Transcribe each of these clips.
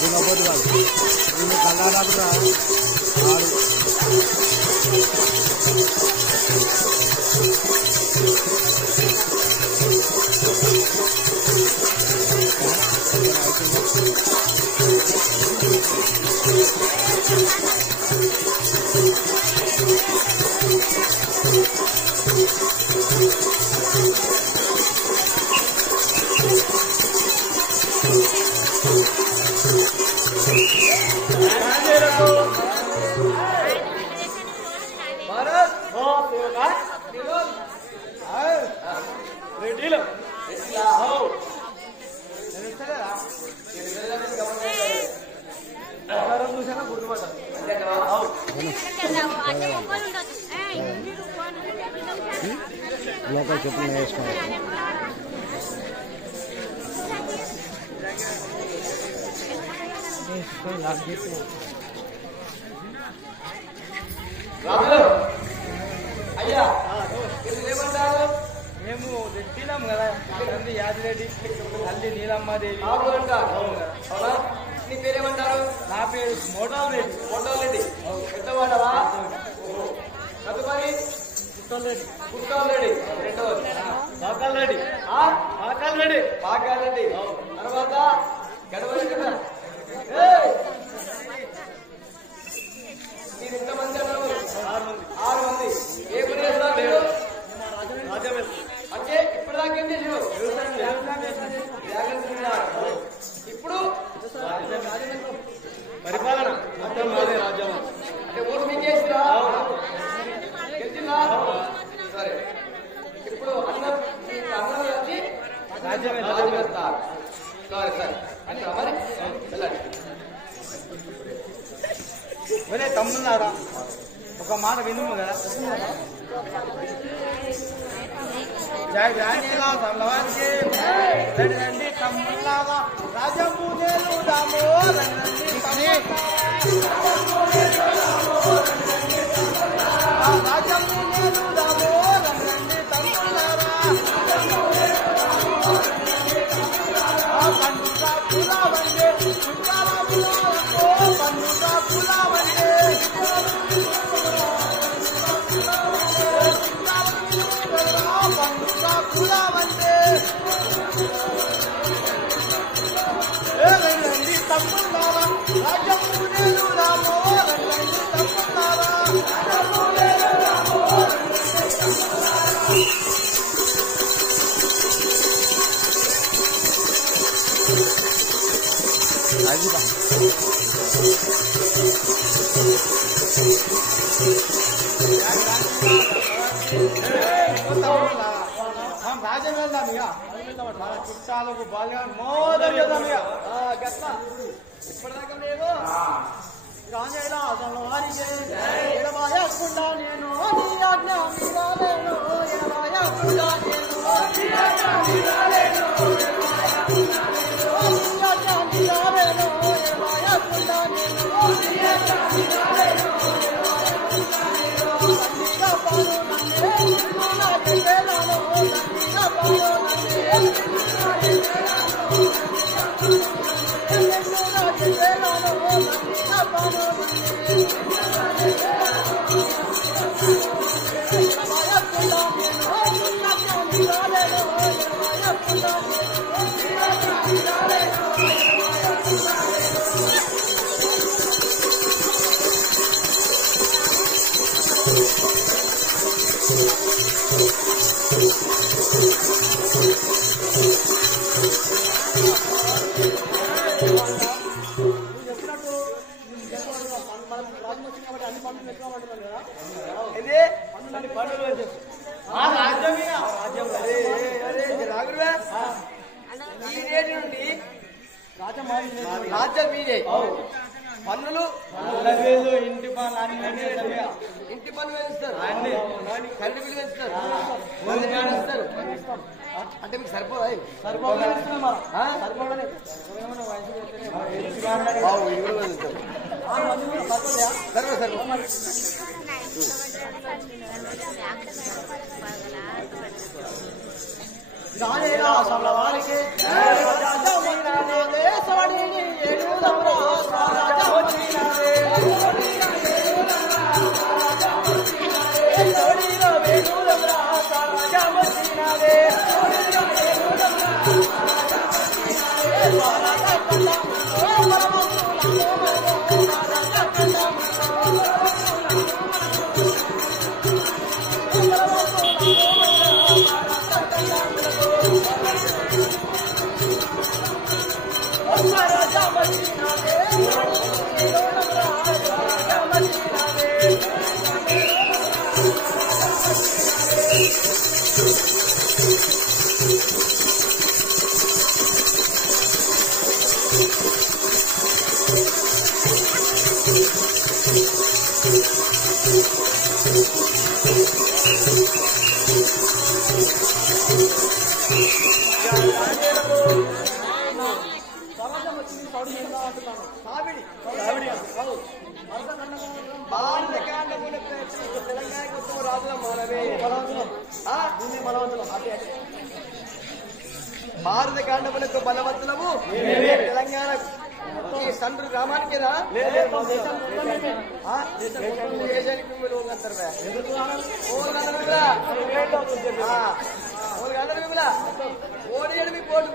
దిగబోదు కాదు నేను కళ్ళారాపురా లోకల్ చెప్పులు వేసుకోవాలి అయ్యా ఏమంటారు మేము తిన్నాం కదా యాదిరెడ్డి తల్లి నీలమ్మాదేవి అవునా నీ పేరేమంటారు నా పేరు మోటాల్ రెడ్డి పెద్దవాడవా తదుపరి కుట్టాల్ రెడ్డి రెండవది పాకాల్ రెడ్డి తర్వాత గడవరెడ్డి మీరు ఎంతమంది అన్నారు 6 మంది ఏ పని చేస్తారు మీరు అంటే ఇప్పటిదాకా ఏం చేసారు ఇప్పుడు పరిపాలన రాజ్యం అంటే ఓటు మీకు చేసిరా గెలిచిందా సరే ఇప్పుడు అన్నం వచ్చి రాజ్యం పెడతారు సరే సరే అంటే మరి వెళ్ళండి ఒరే తమ్ముళ్ళారా ఒక మాట వినుము కదా జై రాజేలా సల్లవారికి రండి తమ్ముళ్ళారా రాజము నేలుదాము రండి రాజము నేలుదాము రండి తమ్ముళ్ళారా పండుగ పులావండి పండుగ పులావండి రండి తమ్ముళ్ళారా రాజము నేలుదాము రండి తమ్ముళ్ళారా రాజ్యం వెళ్దాం ఇక మన చుట్టాలకు బాగా మోదం చేద్దాం ఇక గట్లా ఇప్పటిదాకా నేను రాజేలా అసలు వారికి ఎడబాయకుండా నేను నీ ఆజ్ఞ మీరాలేను ఎడబాయకుండా నేను నీ ఆజ్ఞ మీరాలేను ఎడబాయకుండా నేను రాజ్యం మీదే పన్నులు ఇంటి పన్ను వేస్తారు కరెంటు బిల్లు వేస్తారు అంటే మీకు సరిపోదా రాజేలా సల్లవారికి భారత కాండములకు బలవంతులము తెలంగాణ సండ్రు గ్రామానికేనా ఓడి పోటు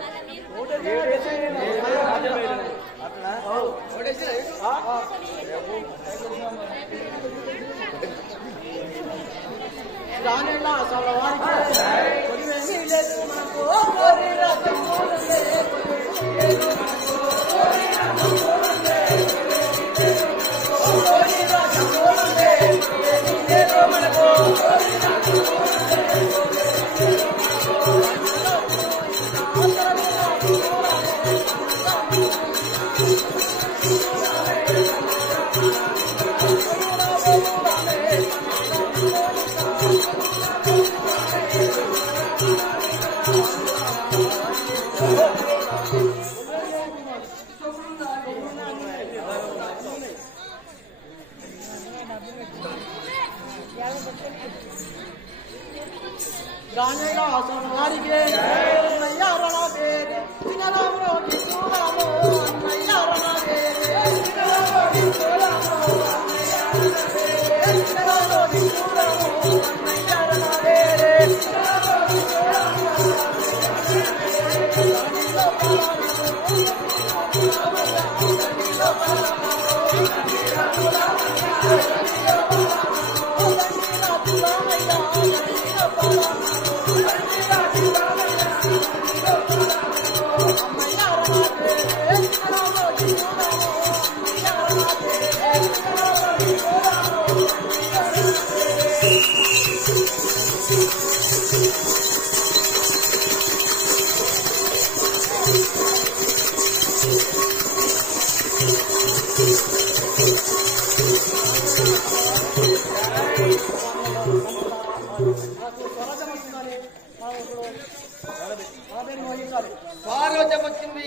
స్వారోజం వచ్చింది.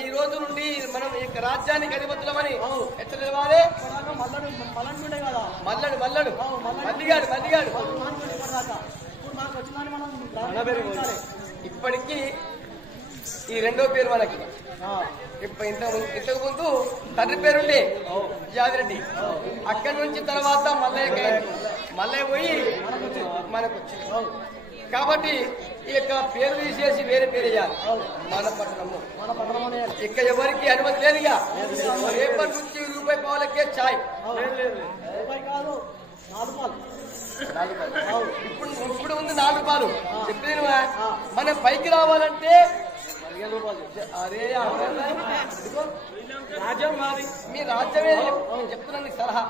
ఈ రోజు నుండి మనం ఈ రాజ్యానికి అధిపతులమని ఎట్లా తెలవాలి? మల్లడు మల్లడు మల్లిగాడు మల్లిగాడు ఇప్పటికీ ఈ రెండో పేరు మనకి. ఇంతకు ముందు తండ్రి పేరుండే యాదిరెడ్డి, అక్కడి నుంచి తర్వాత మల్లయ్య పోయి మనకు వచ్చింది. కాబట్టి ఈ యొక్క పేరు తీసేసి వేరే పేరు వేయాలి. మన పట్టణము ఇక్కడ ఎవరికి అనుమతి లేదు. రేపటి నుంచి ₹1 చాయ్. ఇప్పుడు ఉంది ₹4. చెప్పేది మనం పైకి రావాలంటే అరే రాజ్యం మాది, మీ రాజ్యమే చెప్తున్నాను సలహా.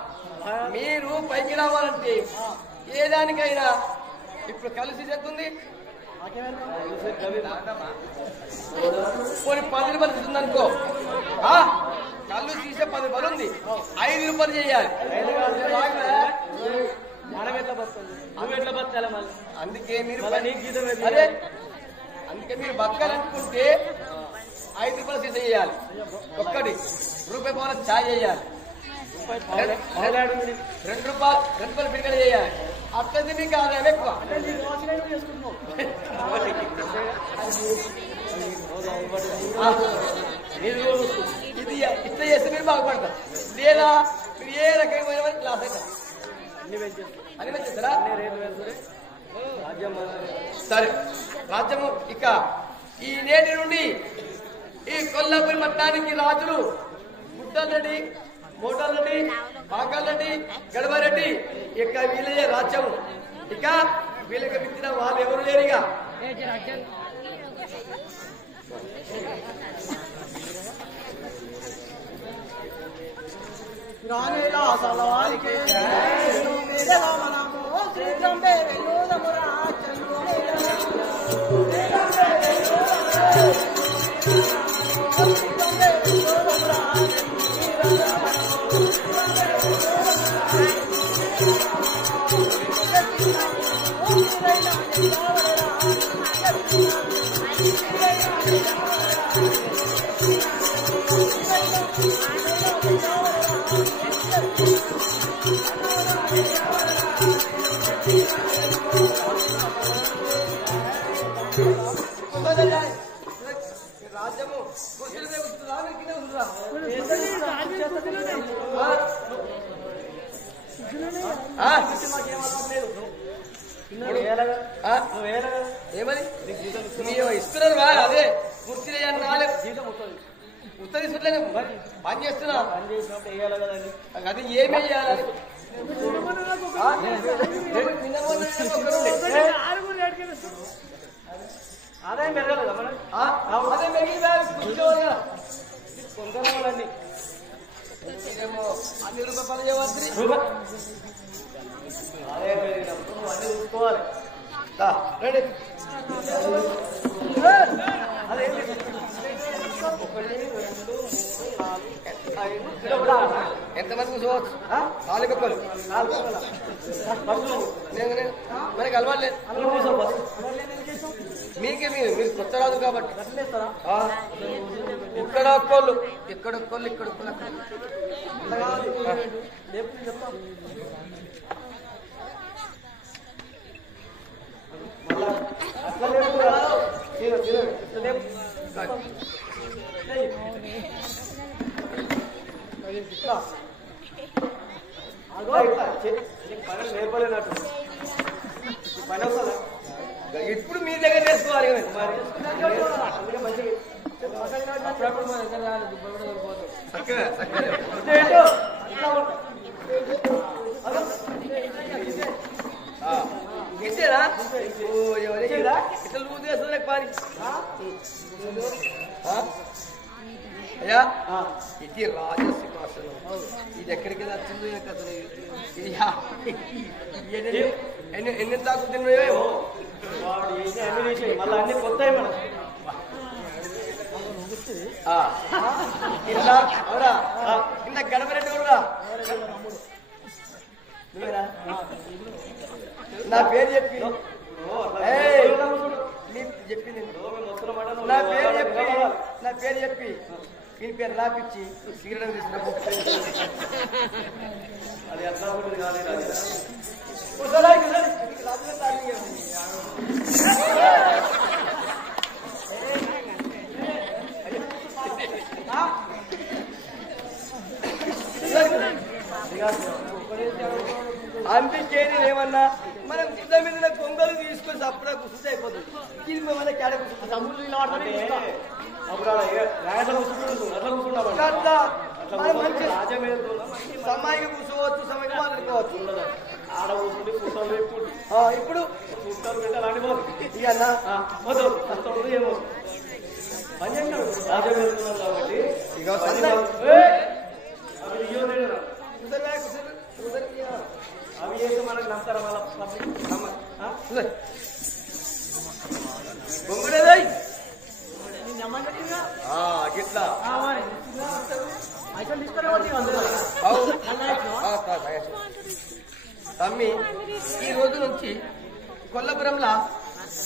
మీరు పైకి రావాలంటే ఏ దానికైనా ఇప్పుడు కలిసి చెప్తుంది కొన్ని ₹10 ఇస్తుందనుకో, కళ్ళు తీసే ₹10 ఉంది, ₹5 చేయాలి. అందుకే మీరు అదే అందుకే మీరు బతకాలనుకుంటే ₹5 సీస చేయాలి. ఒక్కటి ₹1 ఛాయ్ చేయాలి, ₹2 బిర్యానీ చేయాలి. అట్లయితే మీకు ఆదాయం ఎక్కువ. ఇది ఇట్లా చేస్తే మీరు బాగుపడతారు. లేదా మీరు ఏ రకమైన క్లాస్ అవుతారు అని పెంచేస్తారా? సరే, రాజ్యము ఇక ఈ నేటి నుండి ఈ కొల్లాపూరి పట్టణానికి రాజులు గుడ్డలరెడ్డి, మోటార్రెడ్డి, పాకాలరెడ్డి, గడవారెడ్డి. ఇక వీళ్ళే రాజ్యం. ఇక వీళ్ళకి మించిన వాళ్ళు ఎవరు లేరుగా. రాజ్యము కుర్చీలనే కూర్చుందా కింద కూర్చుందా ఏమని ఇస్తున్నారు వా అదే కుర్చీలు ఉత్తరి సుట్లే పని చేస్తున్నా అది ఏమే చేయాలి అదే మెరగలేదు అదే మెరిగి కూర్చోవాలి కొందరండి ఏమో అన్ని రూపాయలు చేయవద్దు అదే పెరిగినప్పుడు అన్ని చూసుకోవాలి రండి అదే 1 2 3 4 ఎంతమంది కూర్చోవచ్చు 4 కుక్కలు మనకి అలవాట్లేదు మీకే మీరు కొత్త రాదు కాబట్టి ఇక్కడ ఒక్కళ్ళు ఇక్కడ ఒక్కళ్ళు ఇక్కడ ఒక్కళ్ళు నేర్పలేనట్టు పని వస్తుందా ఇప్పుడు మీ దగ్గర నేర్చుకోవాలి ఇచ్చేరా ఇట్లా లూజ్ చేస్తుంది పని అయ్యా ఇది రాజసింహాసనం ఇది ఎక్కడికి వచ్చిందో అసలు ఇది ఎన్ని దాకా తిన్నాయో మళ్ళీ అన్ని కొత్త ఇట్లా అవురా ఇంత గడపరెడ్డి కూడా నా పేరు చెప్పి చెప్పింది నా పేరు చెప్పి దీని పేరు రాపిచ్చి సిగరెట్ తీసుకున్నప్పుడు అది అట్లా ఉంటుంది కానీ అందుకే నేనేమన్నా మనం కింద మీద కొంగలు తీసుకొని అప్పుడే కూర్చుంటే అయిపోతుంది ఇది మిమ్మల్ని కేడ సమాయికి కూర్చోవచ్చు సమయం మాట్లాడుకోవచ్చు ఆడ కూర్చుంటే కూర్చోలు ఇప్పుడు కూర్చోలు పెట్టాలని ఇక ఏమో పని రాజ్యం వెళ్తున్నాం కాబట్టి అవి చేస్తే మనకు నమ్ముతారా వాళ్ళ బొంగుడేదాయి గిట్లా తమ్మి ఈ రోజు నుంచి కొల్లపురంలో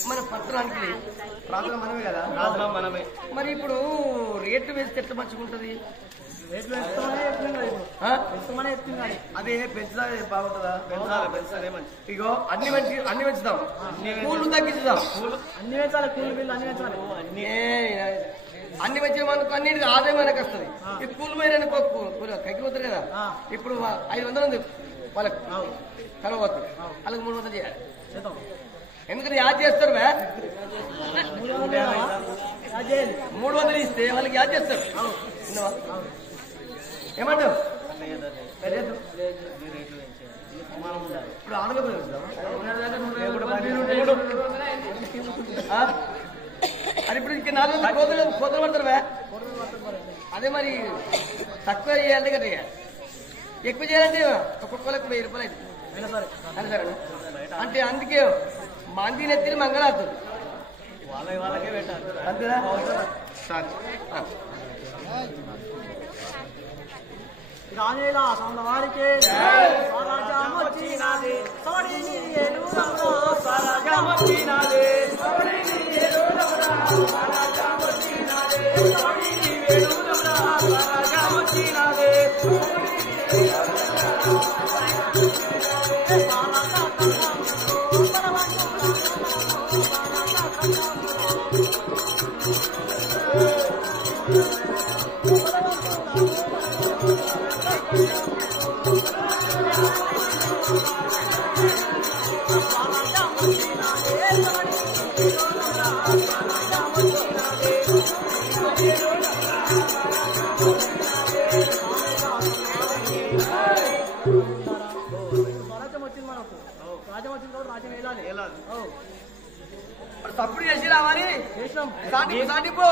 మన పట్టణానికి రాజుల మనమే కదా రాజుల మనమే మరి ఇప్పుడు రేట్లు వేస్తే ఎట్లా మంచిగా ఉంటుంది అదే పెంచుదా బాగుంటుందా పెంచాలి మంచి ఇగో అన్ని పెంచుదాం కూళ్ళు తగ్గించుదాం అన్ని పెంచాలి కూలి బిల్లు అన్ని పెంచాలి అన్ని పెంచిన మనకు అన్నిటికీ ఆదాయం మనకు వస్తుంది ఈ కూలి పోయిన కగ్గిపోతారు కదా ఇప్పుడు 500 ఉంది వాళ్ళకి కలవద్దు వాళ్ళకి 300 చేయాలి ఎందుకంటే యాడ్ చేస్తారు 300 ఇస్తే వాళ్ళకి యాడ్ చేస్తారు ఏమంటారు ఇప్పుడు అది ఇప్పుడు ఇంకా 400 కోతలు పడతారు అదే మరి తక్కువ చేయాలి కదా ఎక్కువ చేయాలంటే ఒక్కొక్కరికి 1000 రూపాయలు అయితే సరే అంటే అందుకే మంది నెత్తిని మంగళార్తులు వాళ్ళకే పెట్టాలి అంతేనా సరే రాజేలా సోమవారికి స్వరాజ్యం వచ్చినది సోడి ఏలురమరా స్వరాజ్యం వచ్చినది సోడి ఏలురమరా స్వరాజ్యం వచ్చినది సోడి ఏలురమరా స్వరాజ్యం వచ్చినది తప్పుడు చేసి రావాలి సాటిపో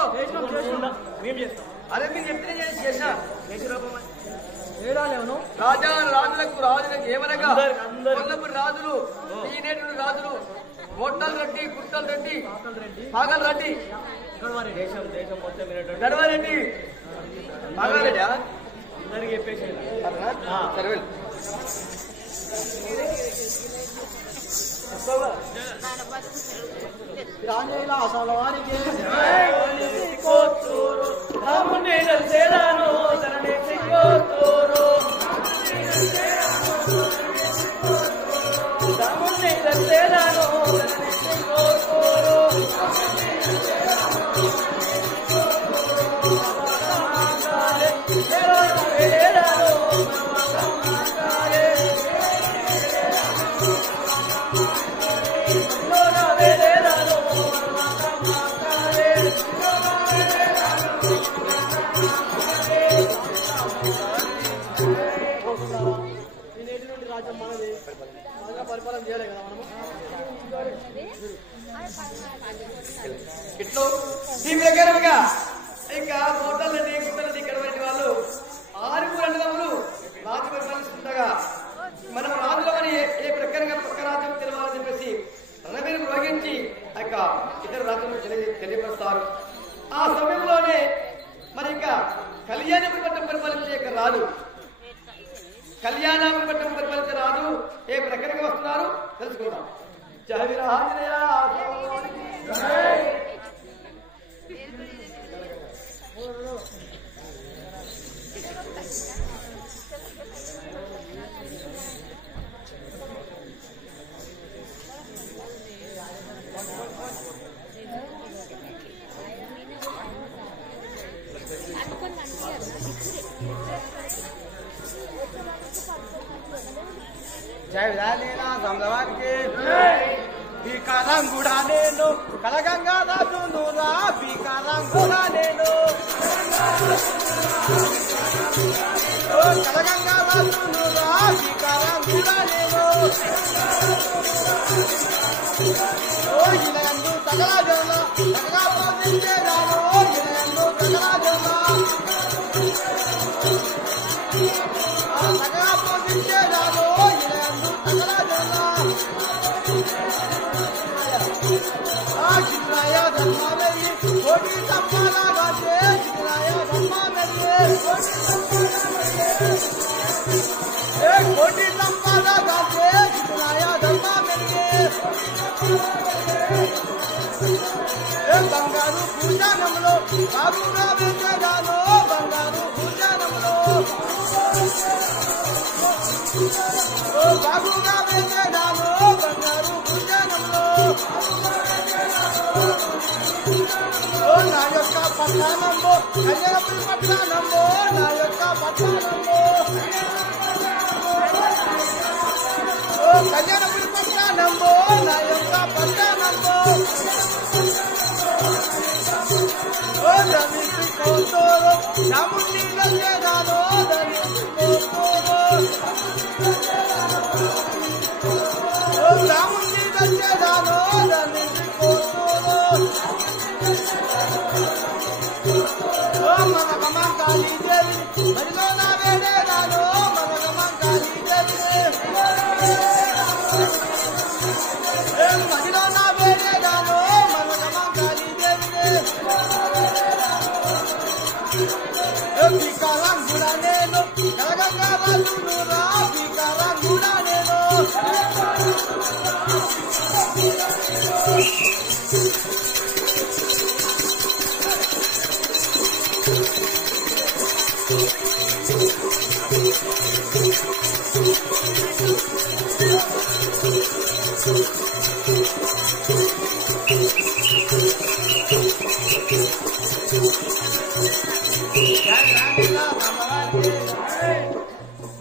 అదే మీరు చెప్తే చేసినా రాజులకు ఏమనగా కొల్లపురి రాజులు ఈనేటి రాజులు మోట్టలు రెడ్డి గుట్టలు రెడ్డి పాగల్ రెడ్డి గడవారెడ్డి పాగారెడ్డి అందరికి చెప్పేసి సరే రాజేలా సోమవారికి కోత్తూరు రాముని దర్శనాను శరణి కోత్తూరు రాముని దర్శనాను శరణి కోత్తూరు ఇట్లు దీని దగ్గరగా ఇంకా మోటార్లని గుట్టలని గడవని వాళ్ళు 6 అన్నదమ్ములు రాజు పరిపాలిస్తుండగా మనం రాజులమని ఏ ప్రకారంగా పక్క రాజ్యం తెలవాలని చెప్పేసి రణబీరుకు రోగించి ఆ యొక్క ఇతర రాజ్యం తెలియపరుస్తారు. ఆ సమయంలోనే మరి ఇంకా కళ్యాణపురి పట్టణం పరిపాలించే యొక్క రాజు కళ్యాణపురి పట్టణం పరిపాలించే రాజు ఏ ప్రకారంగా వస్తున్నారు తెలుసుకుందాం. జయ విధాలేనా సమలవానికి పీకారం కూడా నేను కలగంగా రాజును రా పీకారం కూడా నేను కలగంగా రాజును రా పీకారం కూడా నేను ఇలందు తగలా జన తగగా పోయించేదాను ఇలందు తగలా జన తగగా పోయించేదాను ఇలందు తగలా జన చిన్నాయ ధర్మ మెల్లి కోటి తమ్మాల రాజే చిన్నాయ ధర్మ మెల్లి కోటి తమ్మాల రాజే చిన్నాయ ధర్మ మెల్లి బంగారు పూజానంలో బాబుగా వేసేదాను బంగారు పూజానంలో బాబుగా వేసేదాను బంగారు పూజానంలో నా యొక్క పట్టణంలో కళ్యాణపురి పట్టణంలో నా యొక్క పట్టణంలో కళ్యాణపురి పట్టణంలో నా యొక్క పట్టణంలో ధనిసి కోతోరు రాముని గల్లేదాను ధనిసి కోతోరు రాముని గల్లేదాను ధనిసి కోతోరు మనగమ కాళీ దేవి మరిలో నా వేడేదాను మనగమ మదిలో నా వేరేగాను మనోరమాంగాలి దేవినే వికారాంగుడా నేను కలగంగా రాజును రా వికారాంగుడా నేను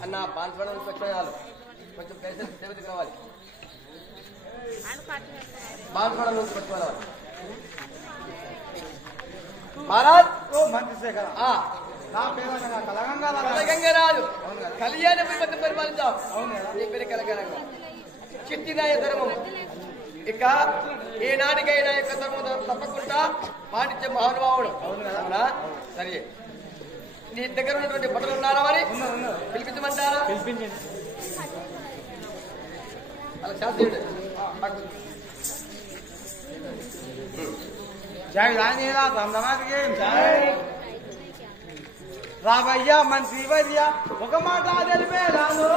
అన్న బాన్స్వాడ వచ్చాయాలు కొంచెం పేషెంట్ సేవకి రావాలి బాన్స్వాడ నుంచి పట్టుకోవాలి మహారాజ్ మంత్రిశేఖర ఆ నా పేరు కలగంగా కలగంగరాజు కళ్యాణ విపత్తు పరిపాలించాం నీ పేరు కలగంగా చిట్టినాయ ధర్మం ఇక ఏనాటికైనా యొక్క ధర్మం తప్పకుండా పాటించే మహానుభావుడు అవునా సరే నీ దగ్గర ఉన్నటువంటి బట్టలు ఉన్నారా మరి పిలిపించమంటారా పిలిపించండి అలా శాస్త్రి జై రాణీలా సందమానికి రావయ్య మంత్రివర్య ఒక మాట తెలిపేరాను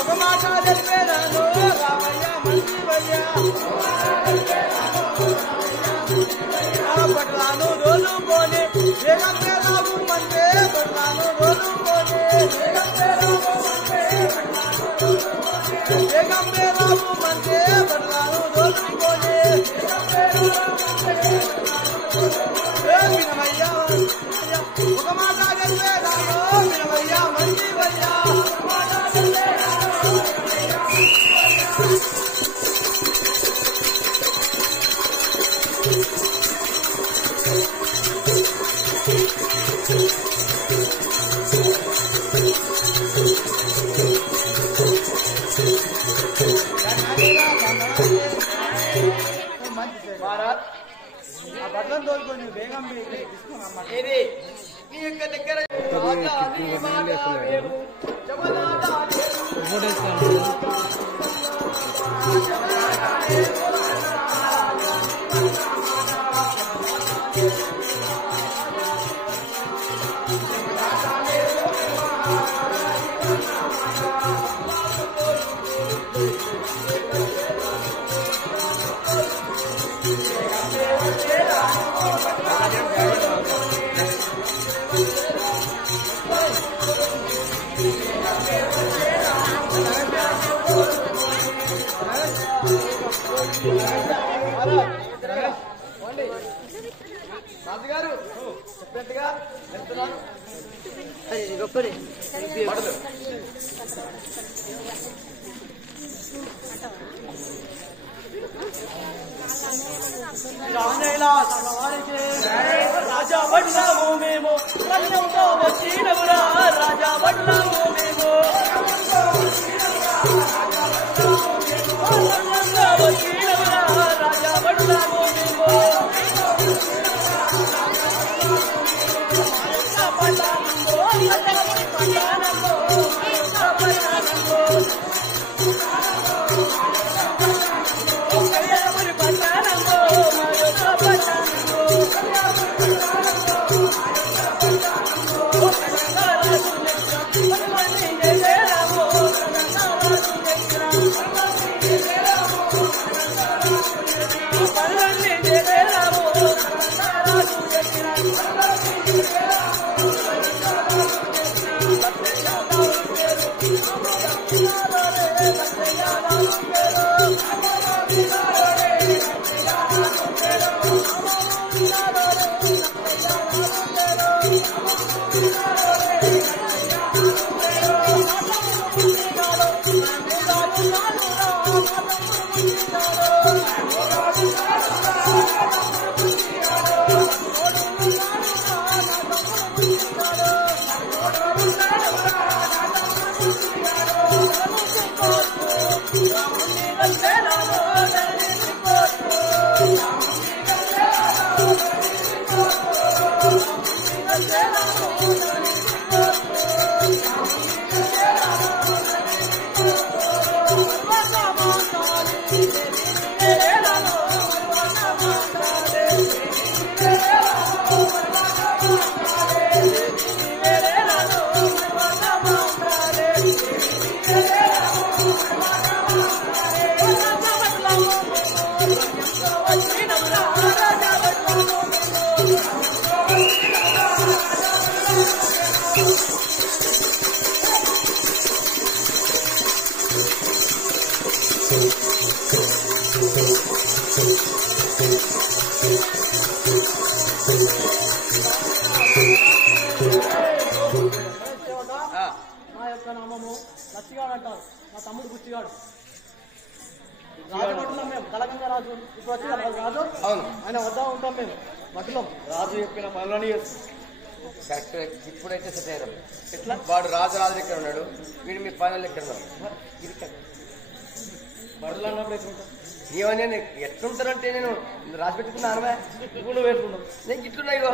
ఒక మాట తెలిపేరాను రావయ్య మంత్రివర్య పట్లాను డోలుకోని వేగంగా రావు మంటే పట్లాను డోలుకోని వేగంగా రావు మంటే పట్లాను డోలుకోని వినమయ్యా ఒక మాట తెలిపేరాను వినమయ్యా మంత్రివర్యా ఆ బట్టలను తోలుకొని వేగం తీసుకున్నామ్మా ఇది నీ యొక్క దగ్గర రాజుగారు చెప్పినట్టుగా వెళ్తున్నాను పడదు రాజా పడ్డాము మేము రథంతో వచ్చినవురా రాజా పడ్డాము మేము రథంతో వచ్చినవురా రాజా పడ్డాము మేము నా యొక్క నామము లచ్చిగాడు అంటారు. మా తమ్ముడు గుచ్చిగాడు. రాజభటులం మేము. కలగంగా రాజు ఇప్పుడు వచ్చి రాజు. అవును, ఆయన వద్ద ఉంటాం మేము. భటులం. రాజు చెప్పిన పనులని చేస్తాం. కరెక్ట్. ఇప్పుడైతే సెట్ అయ్యారు. ఎట్లా వాడు రాజు ఎక్కడ ఉన్నాడు, వీడు మీ పనులు ఎక్కడ ఉన్నాడు. భటులు అన్నప్పుడు ఎట్లుంటాం? ఏమని ఎట్లుంటారంటే నేను రాసి పెట్టుకున్నాను. ఇప్పుడు నువ్వు పెట్టుకున్నావు. నేను ఇట్లున్నా ఇగో.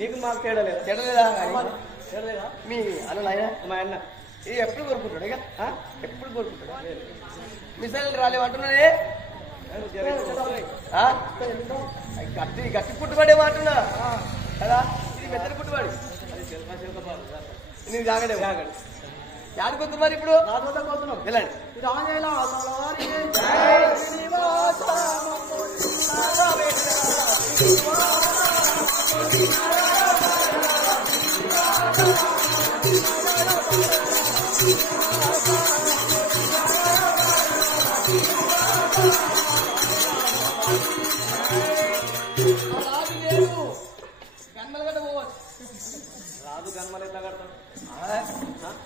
నీకు మాకు తేడా లేదా? చెడలేదా తేడా లేదా? మీ అన్న ఆయన మా అన్న ఇది ఎప్పుడు కోరుకుంటాడు ఇక ఎప్పుడు కోరుకుంటాడు. మిసైల్ రాలేమంటున్నానే గట్టి గట్టి పుట్టుబడే మాటున్నా కదా. ఇది మెత్తడి పుట్టుబడి. నేను జాగడే యాడికొద్దు మరి ఇప్పుడు పోతున్నాం. వెళ్ళండి. రాజు గన్మలు ఎట్లా కడతాడు?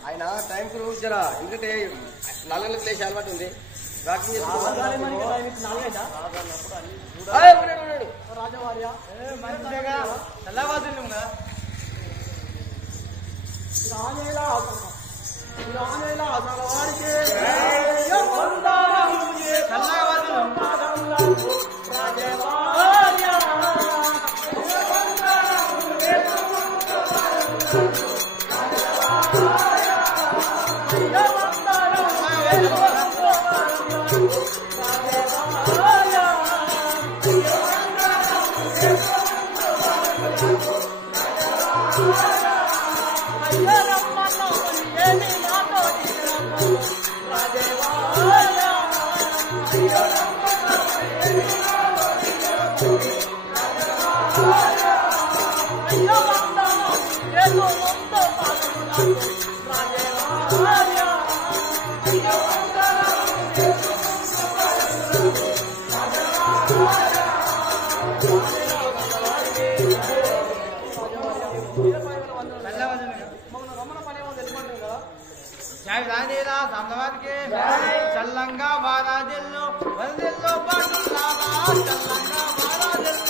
ఆయన టైం కు జరా ఎందుకంటే 4 గంటలకు లేచి అలవాటు ఉంది. వాకింగ్ రాజవార్య చల్లంగా వారాజెల్లో వరదెల్లో పాటులాగా చల్లంగా వారాజెల్లో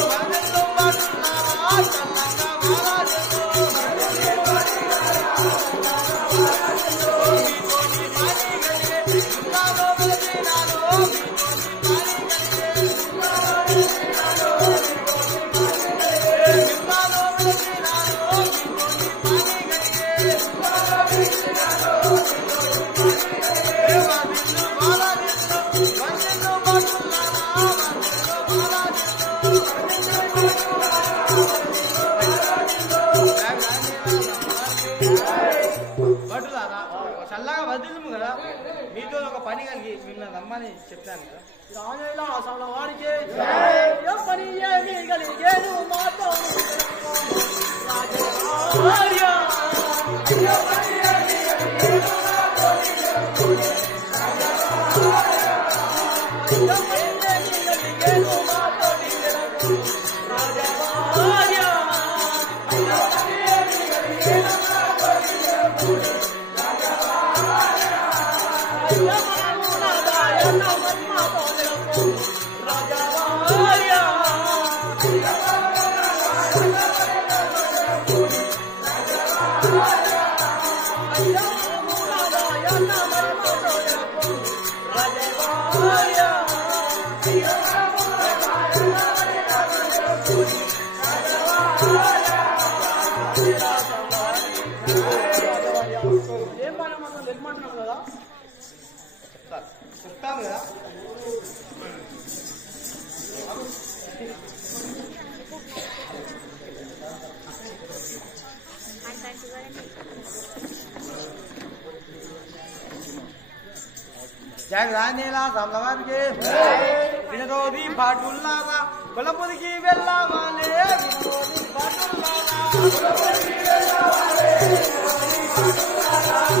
వరదెల్లో పాటులాగా చల్లంగా చల్లగా వదిలిము కదా. మీతో ఒక పని కలిగి మిమ్మల్ని రమ్మని చెప్పాను కదా. వారికి పని ఏమి కలిగేను మాతో ఏం పని మాత్రం లెక్కమంటున్నాం కదా. చెప్తాము కదా. జగరానేలా సమలవారికి వినరోధి పాటుల్లారా కొలపురికి వెళ్ళావాలే. వినరోధి పాటుల్లారా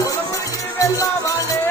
కొలపురికి వెళ్ళావాలే.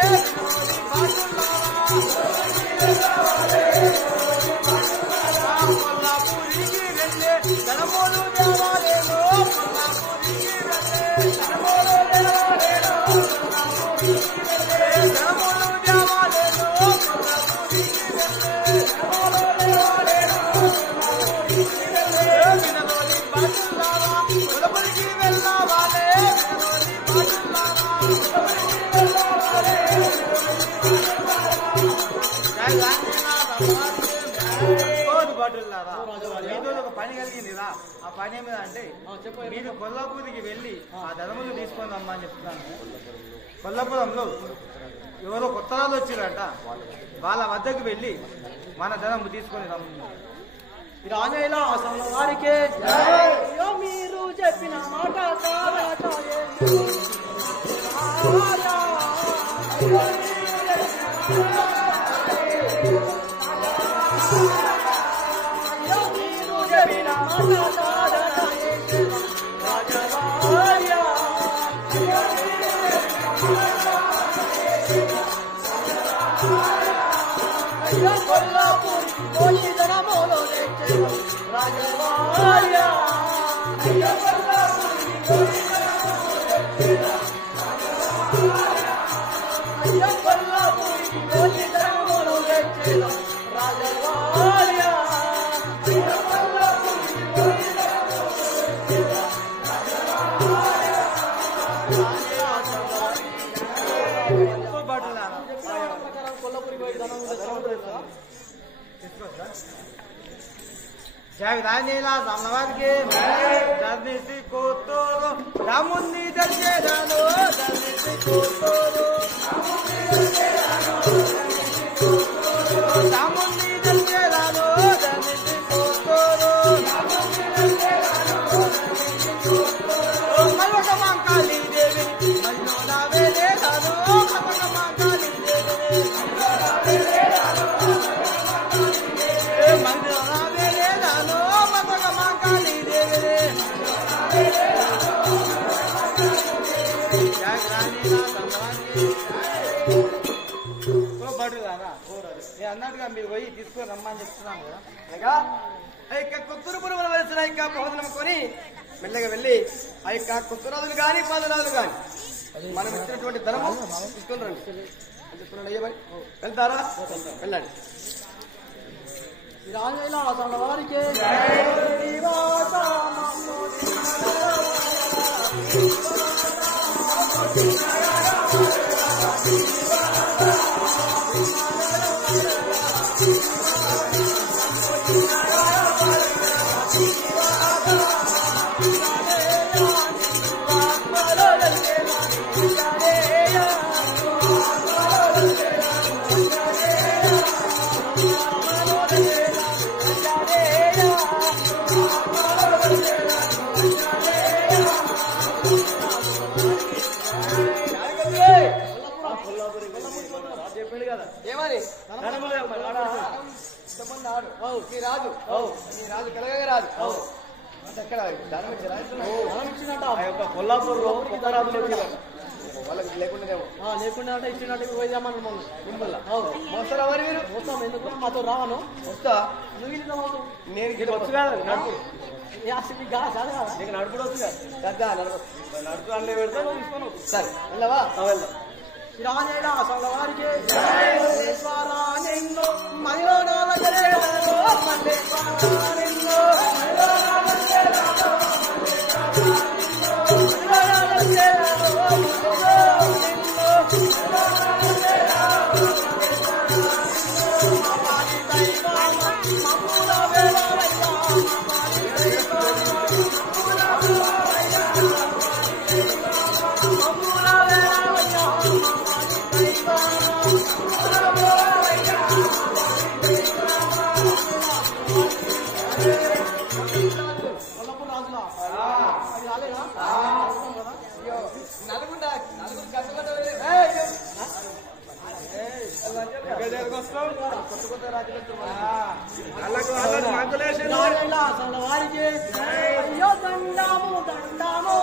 ఒక పని కలిగిందిరా. ఆ పని ఏమిదా అంటే మీరు కొల్లాపూరికి వెళ్ళి ఆ ధనములు తీసుకొని రమ్మని చెప్తున్నాను. కొల్లాపురంలో ఎవరో కొత్త వాళ్ళు వచ్చిరంట, వాళ్ళ వద్దకు వెళ్ళి మన ధనము తీసుకొని రమ్మన్నారు. రాజైలా వారికి మీరు చెప్పిన మాట జగదానిలా సమవారికి ధర్మిసి కోతోరు రాముని దర్శనాలు ధర్మిసి కోతోరు రాముని దర్శనాలు ధర్మిసి కోతోరు మల్లక మాంకాళీ దేవి మల్లోలా వేలేదాను మల్లక మాంకాళీ దేవి మల్లోలా వేలేదాను మల్లక మాంకాళీ దేవి జగదానిలా సమవారికి బడులారా అన్నట్టుగా మీరు పోయి తీసుకొని రమ్మని చెప్తున్నాను కదా. అనగా ఆ యొక్క కొత్తూరుపురం వలసిన యొక్క ప్రవచనం కొని మెల్లగా వెళ్ళి ఆ యొక్క కొత్తరాజులు కానీ పాదరాజులు కానీ మనం ఇచ్చినటువంటి ధనము తీసుకొని రండి అని చెప్తున్నాడు. అయ్యా మరి వెళ్తారా? వెళ్ళండి. రాజైలా వారికి ఏమని మీ రాజు మీ రాజు కలగగా రాజు ఎక్కడ ధనం ఇచ్చినట్ట కొల్లాపూర్లో కొత్త రాజులు వాళ్ళకి లేకుండానేమో లేకుండా ఇచ్చినట్టు పోయిదామని మిమ్మల్ని మోస్తారా మరి మీరు? మొత్తం ఎందుకు మాతో రావను వస్తా. నువ్వు ఇంట్లో నేను వచ్చు కదా నడుపు నీకు నడుపుడు వచ్చు కదా నడుపు అన్నీ పెడతా నువ్వు తీసుకోను. సరే వెళ్ళవా? వెళ్దాం. రాజైనా అసలు వారికి నిన్ను వారికి అయ్యో దండాము దండాము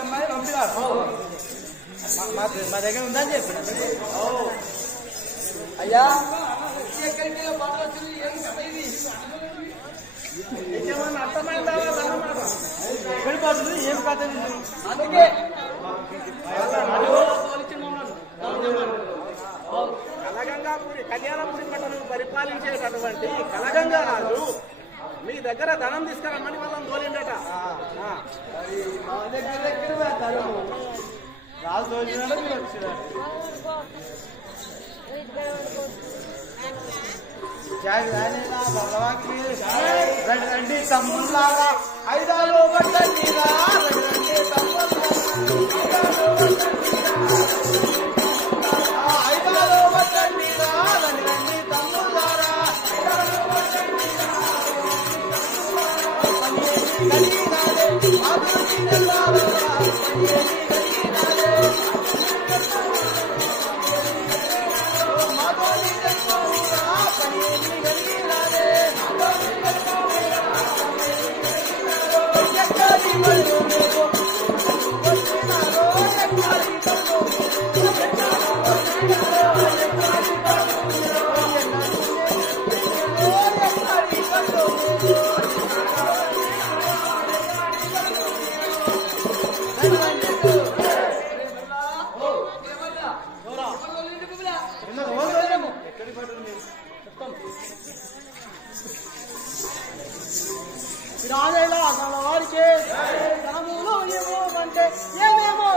అమ్మాయి పంపినారు మా దగ్గర ఉందని చెప్పిన అయ్యా ఎక్కడికి అర్థమైందా వెళ్ళిపోతుంది ఏం కథ అందుకే కలగంగాపురి కళ్యాణపురి పట్టణం పరిపాలించేటటువంటి కలగంగా రాజు మీ దగ్గర ధనం తీసుకురమ్మని వాళ్ళని తోలిండట. మా దగ్గర రాజు తోలినాడు మీరు వచ్చినాడు భగవానికి రండి తమ్ముళ్ళాగా ఐదాలో పట్టండిరా రండి ఐదాలో పట్టండిరా రండి తమ్ముళ్ళారా రాజైలా వారికి ధనములో ఏమో అంటే ఏమేమో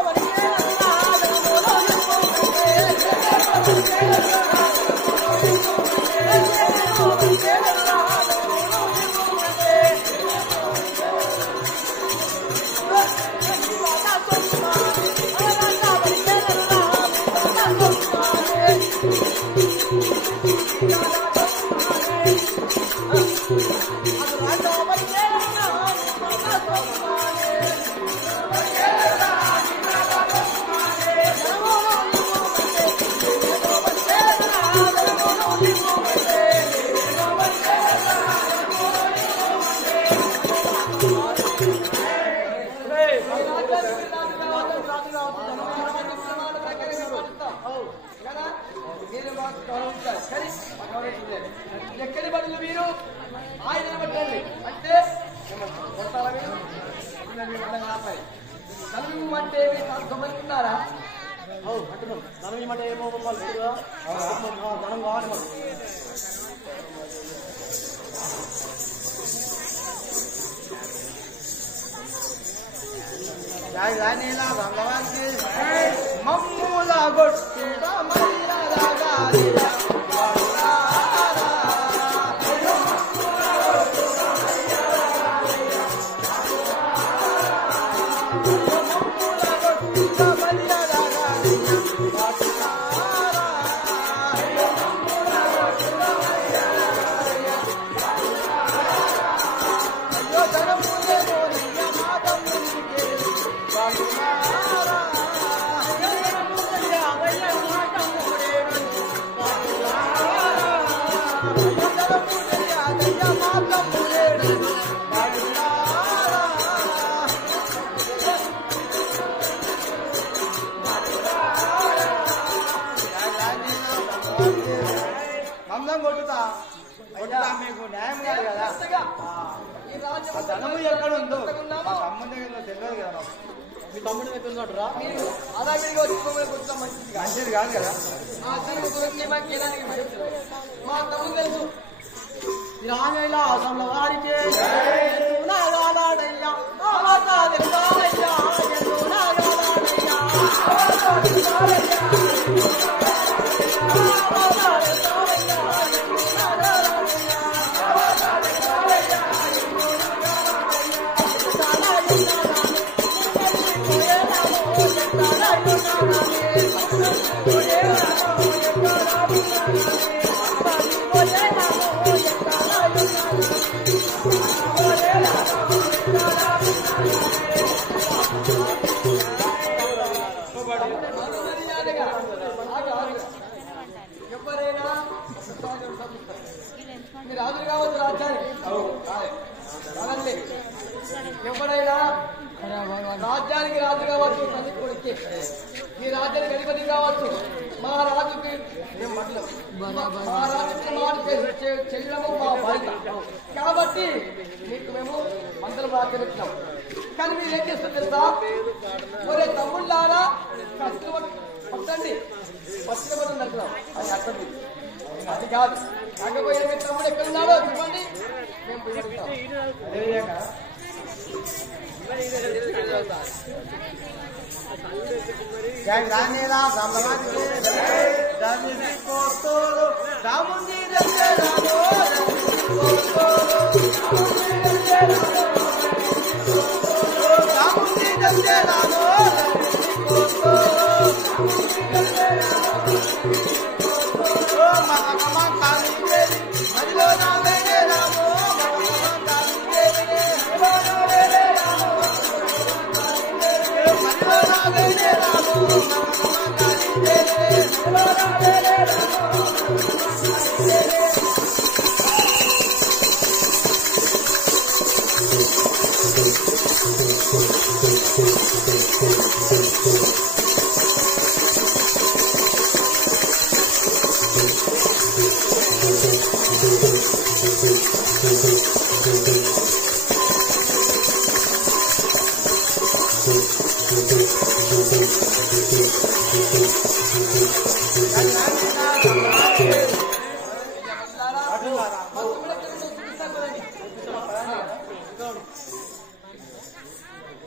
ఎక్కడి బడులు మీరు ఆయన పట్టండి అంటే నలుగు అంటే గమనిస్తున్నారా అంటున్నాం ధనం ఏమంటే ఏమో ధనం కావాలి మనం రాజధానిలా భగవానికి మమ్ముల గొట్టుట మర్యాదగా మందం కొట్టుతా మీకు న్యాయం కాదు కదా ఆ ధనము ఎక్కడ ఉందో మా తమ్ముడి దగ్గర తెలియదు కదా మీ తమ్ముడి దగ్గర ఉన్నాడురా మీరు అదావిడిగా వచ్చి మంచిది కాదు కదా మా తమ్ముడు తెలుసు రాజైలా అసలు వారికి నాగాలాడయ్యా ఎవరైనా మీరు హాజరు కావచ్చు రాజ్యానికి. కాదండి, ఎవరైనా రాజ్యానికి రాజు కావచ్చు, తల్లి కొడుకే ఈ రాజ్యానికి అధిపతి కావచ్చు. మా రాజుకి మా రాజుకి మాట చెల్లము మా బాధ్యత కాబట్టి మీకు మేము మంత్రం రాజ్యం. కానీ మీరు ఏం చేస్తారు తెలుసా? ఒరే తమ్ముళ్ళారా పట్టండి, పచ్చిన పట్టండి అంటున్నాం. అది అర్థం అది కాదు. కాకపోతే మీ తమ్ముడు ఎక్కడున్నాడో చెప్పండి, మేము పోయిస్తాం. రానేలా రాముంది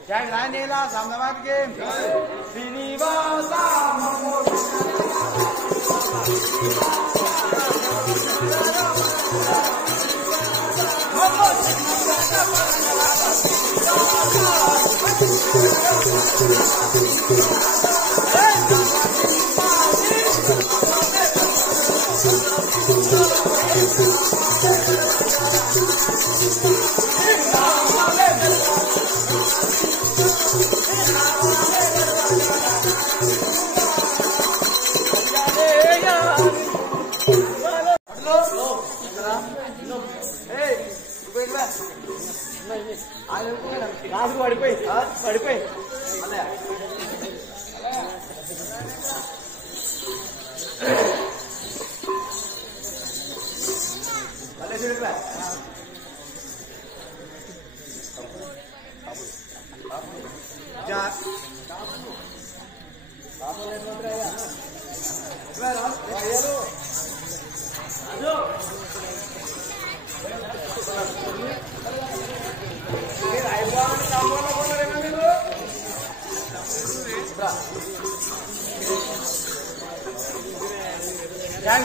जय रानीला सामनाबाद के श्रीनिवासा రాజు పడిపోయి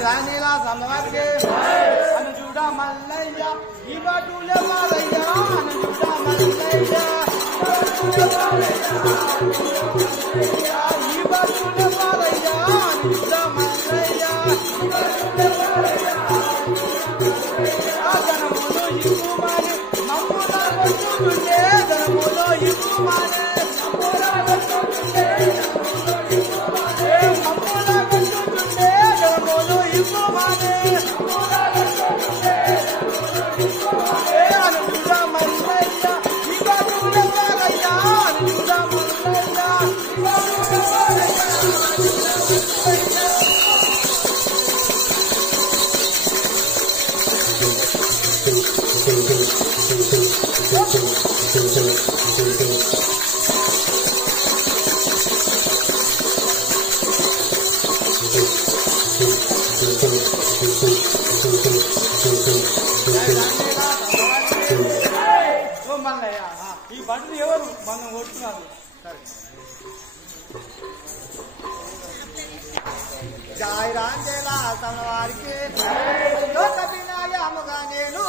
రానేలా సామనాబాద్ के అనుజుడా మల్లయ్య ఈ బాటులే మాలయ్య అనుజుడా మల్లయ్య ఈ బాటులే మాలయ్య అనుజుడా మల్లయ్య జనములో ఇకుమానే నమ్ములా వస్తుండే జనములో ఇకుమానే నమ్ములా వస్తుండే ఈ బండి ఎవరు మనం కొట్టున్నారు జాయ్ రాంజేలా తమవారికి వినాయముగా నేను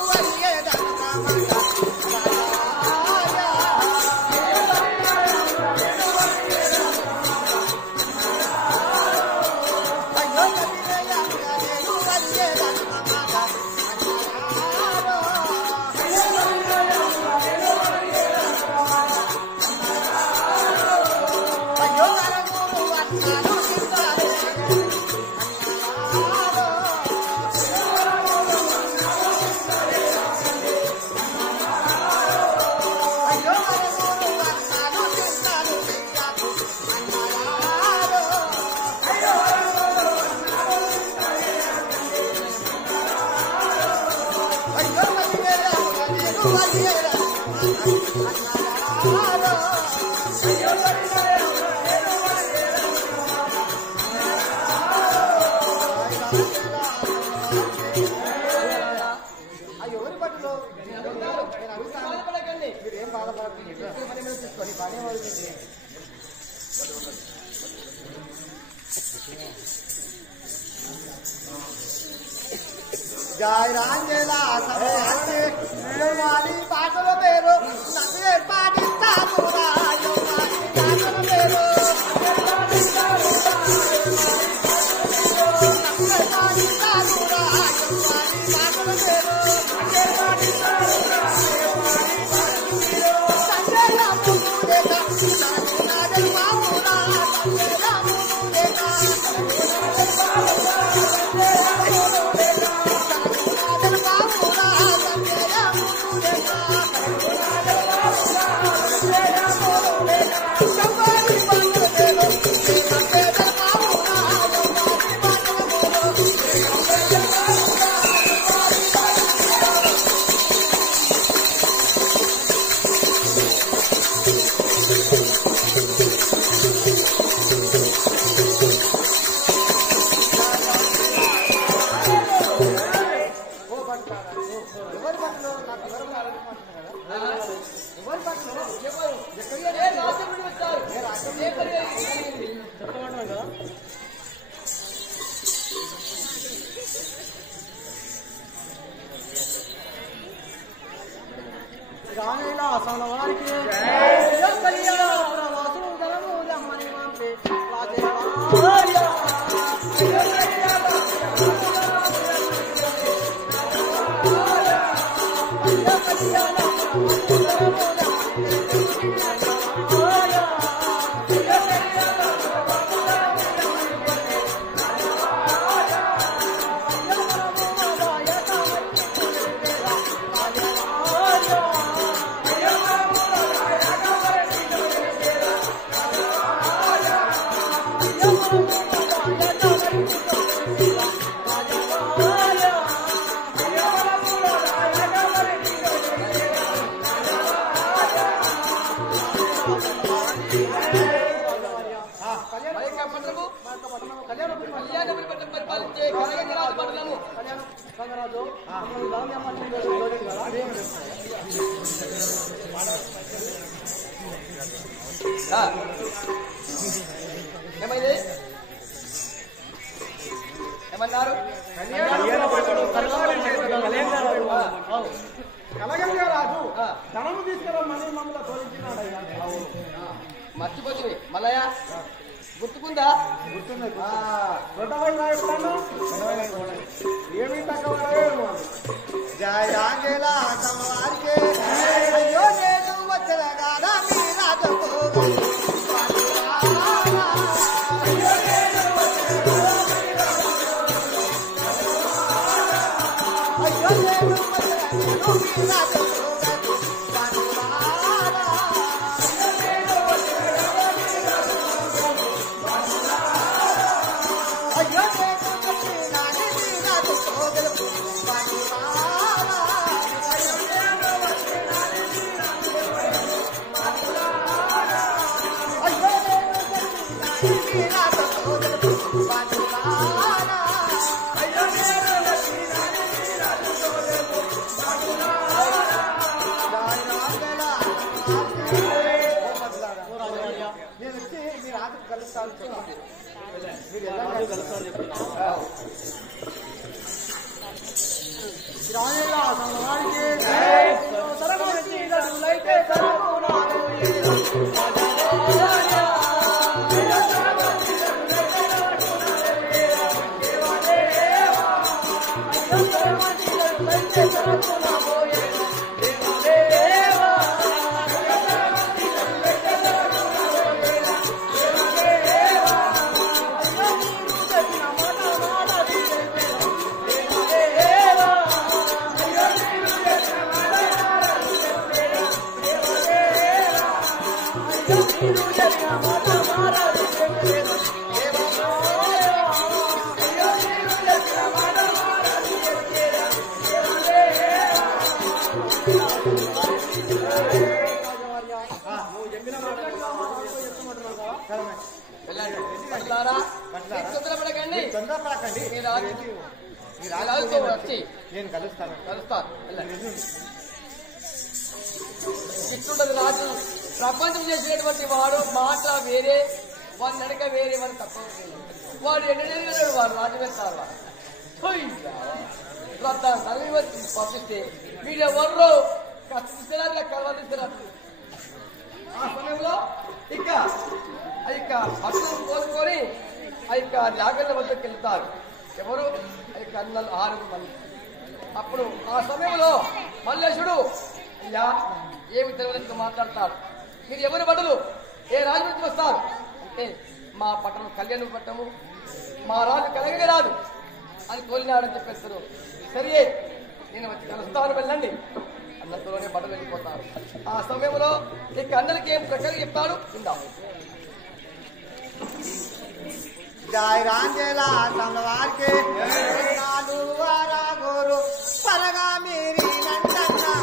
జయ రాంజల సమయాన్ని వారి పాటల పేరు నన్ను పాటిస్తాను రాజు వారి పాటల పేరు ఏమైంది ఏమన్నారు కలగలిగే రాజు ధనము తీసుకురమ్మని మమ్మల్ని తోలించినాడయ్యా. మర్చిపోతుంది మల్లయ్య గుర్తుకుందా గుర్తున్నది. రొట్టవైనా ఎప్పుడన్నా ఏమీ తక్కువ జయ రాంగేల సమవారికే అయ్యో నేను వచ్చల కాదా మీ రాజు Thank you. వెళ్ళండి. పట్లారా, మీరు తొందరపడకండి. తొందరపడకండి. మీ రాజుతో వచ్చి నేను కలుస్తాను. వెళ్ళండి. ఇట్లుంటది రాజు. ప్రపంచం చేసినటువంటి వాడు మాట వేరే, వాడి నడక వేరే, వాడు తక్కువ వాడు ఎన్నడూ వాడు రాజు వేస్తారు. పంపిస్తే మీరు ఎవరు కత్తిస్తున్నారు, కలవరిస్తున్నారు. ఆ సమయంలో ఇక భక్తులను కోరుకొని ఆ యొక్క జాగ్రత్త వద్దకు వెళ్తారు. ఎవరు అన్నలు 6 మంది. అప్పుడు ఆ సమయంలో మల్లేశుడు అయ్యా ఏమి తెలియదు మాట్లాడతారు. మీరు ఎవరు బడులు, ఏ రాజు నుంచి వస్తారు అంటే మా పట్టణం కళ్యాణ పట్టణము, మా రాజు కలగగా రాదు అని తోలినాడని చెప్పేస్తారు. సరే నేను వచ్చి కలుస్తాను, వెళ్ళండి అన్నతోనే బట్టలు వెళ్ళిపోతారు. ఆ సమయంలో ఇక అందరికి ఏం ప్రకారం చెప్తాడు విందాం. जय रांझेला तलवार के नालू वारा गोरो परगा मेरी नंदना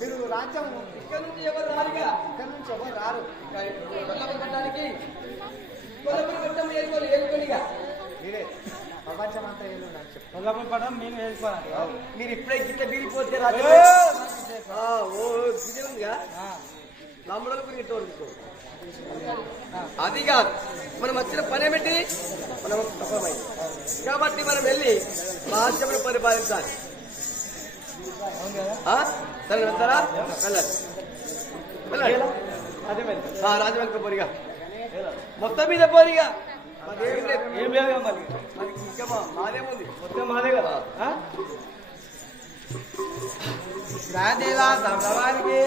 మీరు రాజ్యం ఇక్కడ నుంచి ఎవరు రారుగా, ఇక్కడ నుంచి ఎవరు రారు. కొల్లపట్టడానికి కొల్లపట్టం ఏలుకొనిగా మీరే ప్రపంచం అంతా ఏళ్ళు కొల్లపూర్ పడడం మేము వేసుకోవాలి. మీరు ఇప్పుడే గిట్ట బీరిపోతే రాజు ఉందిగా నమ్మడానికి గిట్ట తీసుకో. అది కాదు, మనం వచ్చిన పని ఏమిటి, మనం సఫలమైంది కాబట్టి మనం వెళ్ళి రాజ్యమును పరిపాలించాలి. సరే వెళ్తారా, వెళ్ళండి రాజమండ్రి పోరిగా, మొత్తం మీద పోరిగా. ఏం లేదు మరి ఇంకా మాదేముంది, మొత్తం మాదే కదా. రాంజేలా తలవారికి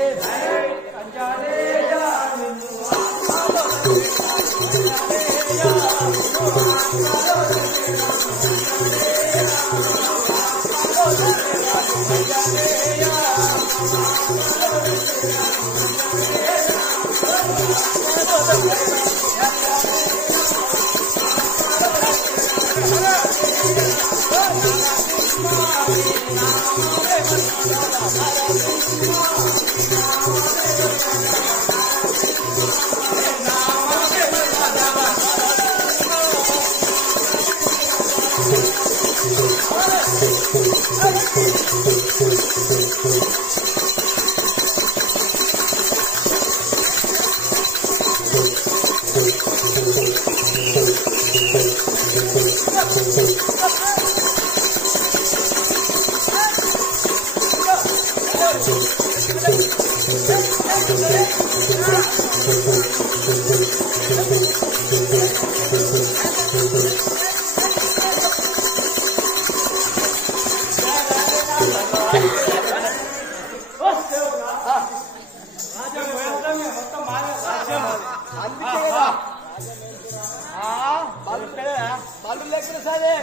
బాలు లేకుండా సరే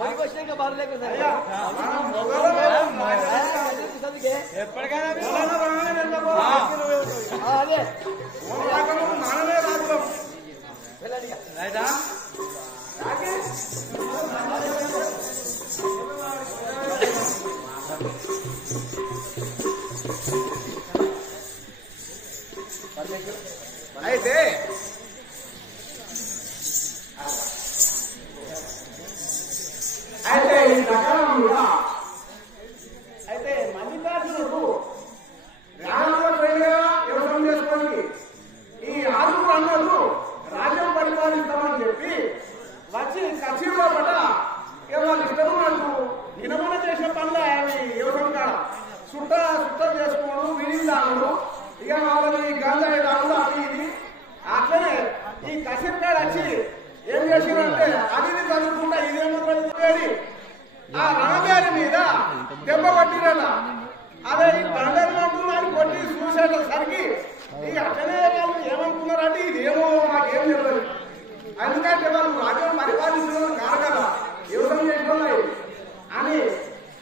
ఒడికి వచ్చినాక బాలు లేకుండా ఎప్పటికైనా అదే వెళ్ళండి. అయితే ఈ ప్రకారం కూడా అయితే మల్లికార్జునుడు గ్రామంలో వ్యవసాయం చేసుకోండి, ఈ 6 అన్నలు రాజ్యం పరిపాలిస్తామని చెప్పి వచ్చి కచ్చిలో పట వాళ్ళ ఇష్టం నాకు దినమన చేసిన పనులు అవి వ్యవసాయం కాడ సుట్టం చేసుకోవడం, వినిదాను, ఇక వాళ్ళని గంజాయి దాములు అది ఇది. అట్లనే ఈ కసిర్ కాడ వచ్చి ఏం చేసిందంటే అది చదువుకుంటా ఇదేమో చదువుతాడు ఆ రణబేరి మీద దెబ్బ పట్టిరట. అదే ఈ దండని కొట్టి చూసేటసరికి ఇక అట్లనే వాళ్ళు ఏమనుకున్నారంటే ఇదేమో మాకేం తెలియదు. ఎందుకంటే వాళ్ళు రాజ్యం పరిపాలించడం కాదు కదా, వ్యవసాయం చేసుకోలేదు అని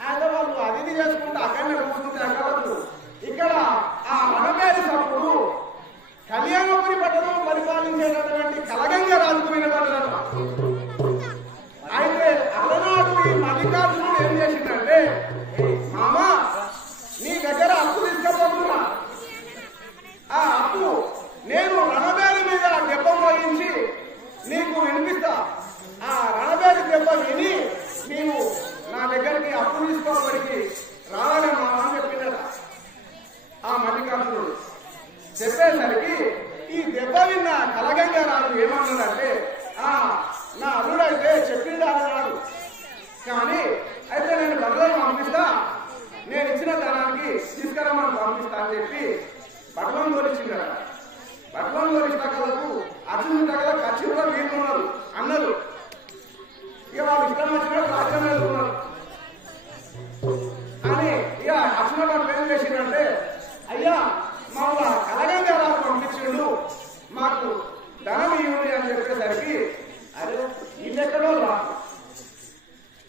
ఆయన వాళ్ళు అతిథి చేసుకుంటే అక్కడనే కూర్చుంటే అక్కడకు ఇక్కడ ఆ రణబేరి సప్పుడు కళ్యాణపురి పట్టణం పరిపాలించేటటువంటి కలగంగా రాజుకునే పట్టణం. అయితే అలనాడు ఈ మల్లికార్జునుడు ఏం చేసిందంటే, మామ నీ దగ్గర అప్పు తీసుకపోతున్నా, ఆ అప్పు నేను రణబేరి మీద దెబ్బ మోగించి నీకు వినిపిస్తా. ఆ రణబేరి దెబ్బ విని నీవు నా దగ్గరికి అప్పు తీసుకోవడానికి రావాలి మామ అని చెప్పిందట ఆ మల్లికార్జునుడు. చెప్పేసరికి ఈ దెబ్బ విన్న కలగంగా రాజు ఏమన్నాడంటే, నా అల్లుడైతే చెప్పిండా అన్నాడు, కానీ అయితే నేను బట్టలను పంపిస్తా, నేను ఇచ్చిన ధనానికి తీసుకురమ్మని పంపిస్తా అని చెప్పి బట్టలను తోలిచ్చిందట. బట్టలను తోలిస్తాకలకు అర్జునుడి దగ్గర ఖచ్చితంగా వీరున్నారు అన్నారు. ఇక వాళ్ళు ఇష్టం వచ్చినట్టు రాజ్యం వెళ్తున్నారు అని ఇక అర్జున వాళ్ళు ఏం చేసిందంటే, అయ్యా మమ్మల్ని కలగంగా రాజు పంపించిండు, మాకు ధనం ఇవ్వండి అని చెప్పేసరికి అరే వీళ్ళెక్కడో రాదు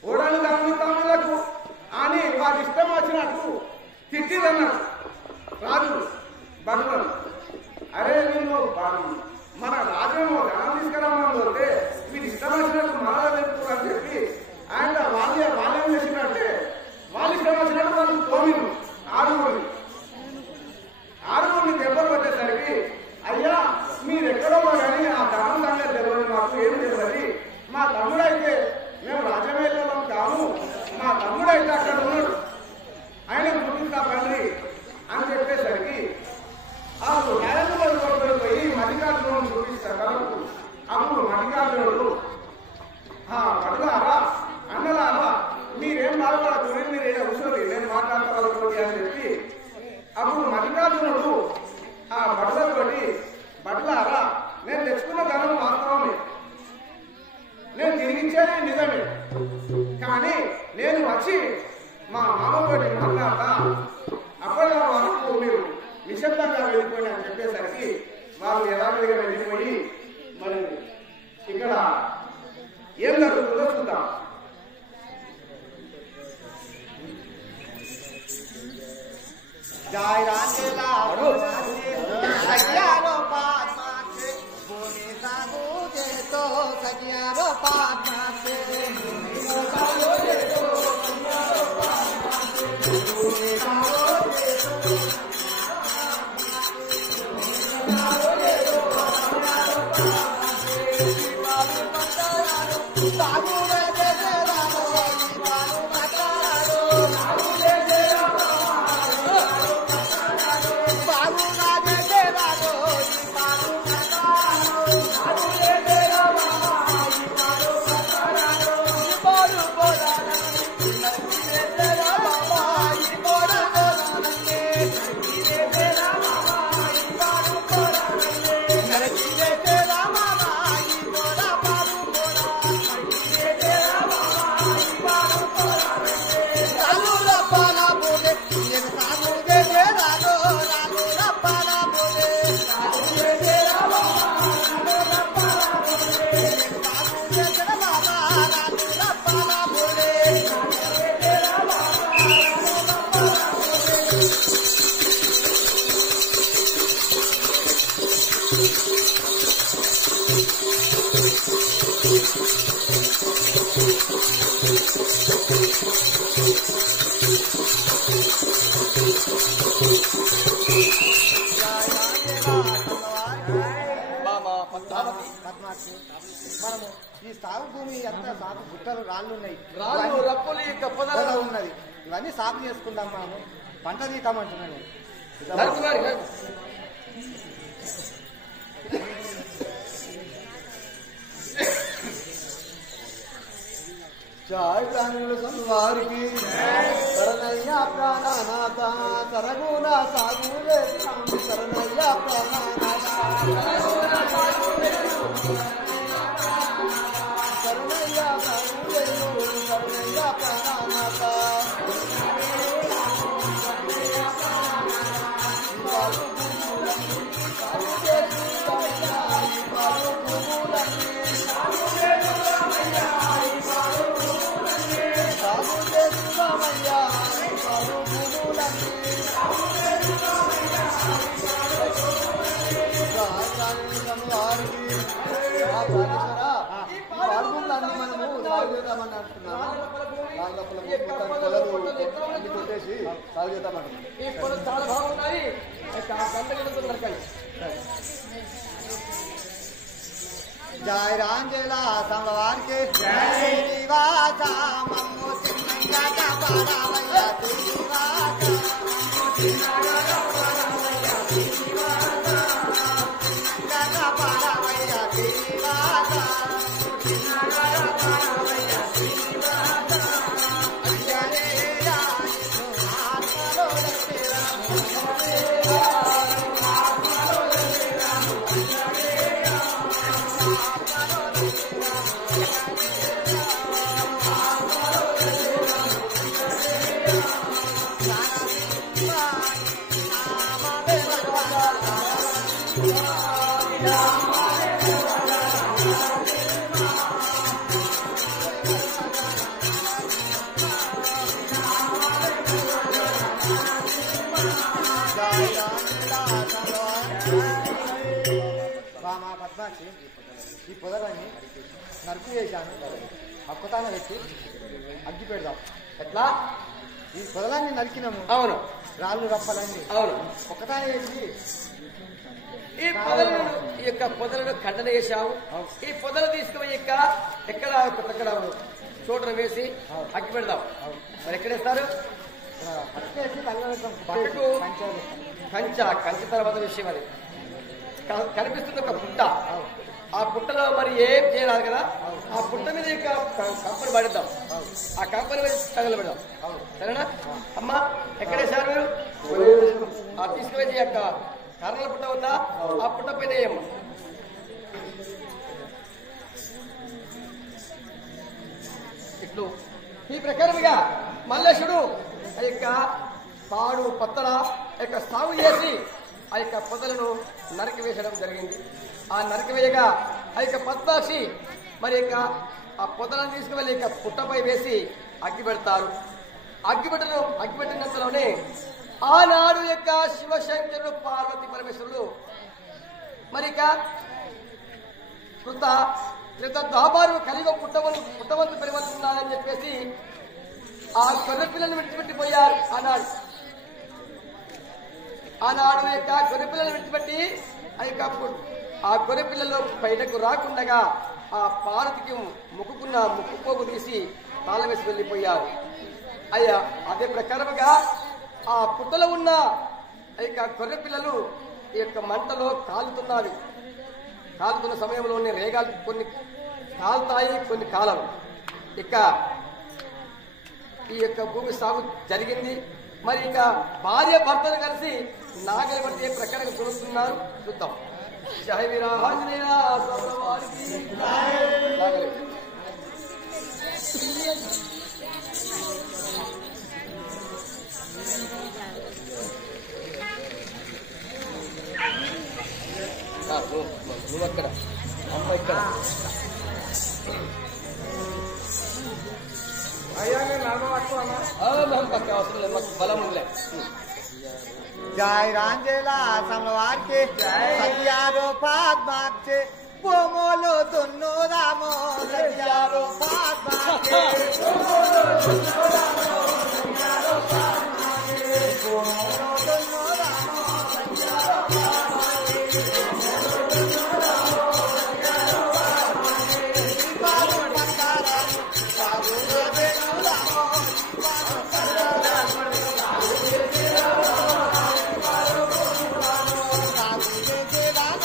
ఓడలు తమిళకు అని వారి ఇష్టం వచ్చినట్టు తిట్టిదన్నారు రాజు బట్టలను. అరే వీళ్ళు మన రాజ్యము ధనం తీసుకురమ్మని పోతే వీళ్ళు ఇష్టం వచ్చినట్టు మాలా వెళ్తూ అని చెప్పి ఆయన వాళ్ళేం చేసినట్టే వాళ్ళు ఇష్టం వచ్చినట్టు వాళ్ళు తోమిను ఆరుగురిని దెబ్బలు కొట్టేసరికి, అయ్యా మీరు ఎక్కడో కానీ ఆ ధనం సంగతి తెలియదు, మాకు ఏం తెలియదు, మా తమ్ముడైతే మేము రాజమేళం కాము, మా తమ్ముడైతే అక్కడ ఉన్నాడు, ఆయన గుర్తిస్తా తండ్రి అని చెప్పేసరికి వాళ్ళు న్యాయపడి కొట్టుకొని పోయి మల్లికార్జునుడు చూపిస్తారు. అప్పుడు మల్లికార్జునుడు పడులారా అన్నలారా మీరేం బాధపడకూడదు, మీరు ఏదో కూర్చోండి నేను మాట్లాడతాను అని చెప్పి అప్పుడు మల్లికార్జునుడు ఆ బట్టలతోటి, బట్టలారా నేను తెచ్చుకున్న ధనం వాస్తవమే, నేను తిరిగించేది నిజమే, కానీ నేను వచ్చి మా మామతోటి మాట్లాడతా, అప్పటి వరకు మీరు నిశ్శబ్దంగా వెళ్ళిపోయి అని చెప్పేసరికి వాళ్ళు యథావిధిగా వెళ్ళిపోయి మరి ఇక్కడ ఏం జరుగుతుందో చూద్దాం. जय राधे लाडो सजियारो पात माथे बोने सागो दे तो सजियारो पात माथे बोने सागो दे तो सजियारो पात माथे बोने सागो दे तो सजियारो दे तो सजियारो पात माथे बाबू मतारो बाबू रे दे रानो बाबू मतारो बाबू रे दे रानो మనము ఈ సాగు భూమి అంతా సాగు గుట్టలు రాళ్ళు ఉన్నాయి, రాళ్ళు రప్పులు పొద ఉన్నది, ఇవన్నీ సాగు చేసుకుందాం, మనము పంట తీద్దామంటున్నాను. జయ ప్రాణుల సంవారికి శరణయ్య ప్రాణనాథ సరగుణ సాగులే శరణయ్య ప్రాణనాథ శరణయ్య సాగులే శరణయ్య ప్రాణ వాడమని అంటున్నాను. వాళ్ళ పొలం కొట్టేసి సాగు చేద్దామని. ఈ పొలం చాలా బాగున్నాయి. जय रांगेला संगवार के जय दिवासा मम्मो सिंगा का बड़ा भैया दिवासा मम्मो सिंगा का बड़ा भैया दिवासा सिंगा का बड़ा भैया दिवासा सिंगा का बड़ा भैया दिवासा अंजने रानी हाथ लो तेरा పద్మాక్షి ఈ పొదలని నరుకు చేశాను. అప్పతాన పెట్టి అగ్గి పెడదాం. ఎట్లా? ఈ పొదలన్నీ నరికినాము. అవును. రాళ్ళు రప్పలన్నీ అవును. ఒకటానే వేసి ఈ పొదలను ఈ యొక్క పొదలను ఖండన చేశాము. ఈ పొదలు తీసుకుపోయి ఎక్కడ చోటను వేసి అగ్గి పెడదాం. మరి ఎక్కడేస్తారు? పట్టుకేసి తగ్గబెడతాం. పట్టుకు కంచె తర్వాత విషయం అది. కనిపిస్తుంది ఒక పుట్ట. ఆ పుట్టలో మరి ఏం చేయరాదు కదా. ఆ పుట్ట మీద కంపని పడిద్దాం. ఆ కంపని మీద తగలు పెడదాం. సరేనా అమ్మా? ఎక్కడేసారు మీరు? ఆ తీసుకువెళ్ళి యొక్క కర్రల పుట్ట ఉందా? ఆ పుట్ట పైన వేయమ్మా. ఇట్లు ఈ ప్రకారముగా మల్లేశుడు ఆ యొక్క పాడు పత్తల యొక్క సాగు చేసి ఆ యొక్క పొదలను నరికివేయడం జరిగింది. ఆ నరికివేయగా ఆ యొక్క పద్మాక్షి మరి యొక్క ఆ పొదలను తీసుకువెళ్ళి ఇక పుట్టపై వేసి అగ్గి పెడతారు. అగ్గిపెట్టినంతలోనే ఆనాడు యొక్క శివశంకరుడు పార్వతి పరమేశ్వరుడు మరి ఇక దాబారు కలిగ పుట్టవంతు పరివర్తున్నానని చెప్పేసి ఆ గొర్రె పిల్లలను విడిచిపెట్టిపోయారు. ఆనాడు యొక్క గొర్రె పిల్లలు విడిచిపెట్టి ఆ గొర్రె పిల్లలు బయటకు రాకుండగా ఆ పార్వతికి ముక్కుకున్న ముక్కుపోగు తీసి తాళం వేసి వెళ్లిపోయారు. అయ్యా అదే ప్రకారముగా ఆ పుట్టలో ఉన్న గొర్రె పిల్లలు ఈ యొక్క మంటలో కాలుతున్న సమయంలోనే రేగాలు కొన్ని కాలుతాయి, కొన్ని కాలవు. ఇక ఈ యొక్క భూమి సాగు జరిగింది. మరి ఇక భార్య భర్తలు కలిసి నాగలి బట్టి ఏ ప్రకారంగా చూస్తున్నారు చూద్దాం. జై వీరాంజనేయ స్వామివారికి నాగలి. నువ్వు అక్కడ అమ్మ ఇక్కడ. అయ్యా నేను నడవట్టుకున్నా అవసరం లేదు, మాకు బలం ఉండలే. जय रांजेला संगवार के सत्यारो पाद बाग से पोमोलो दुन्नो रामो सत्यारो पाद बाग के पोमोलो दुन्नो रामो सत्यारो पाद बाग के पोमोलो दुन्नो रामो सत्यारो पाद बाग के पोमोलो दुन्नो रामो सत्यारो पाद बाग के बाबू पंडारा बाबू रे रामो बाबू पंडारा बाबू रे रामो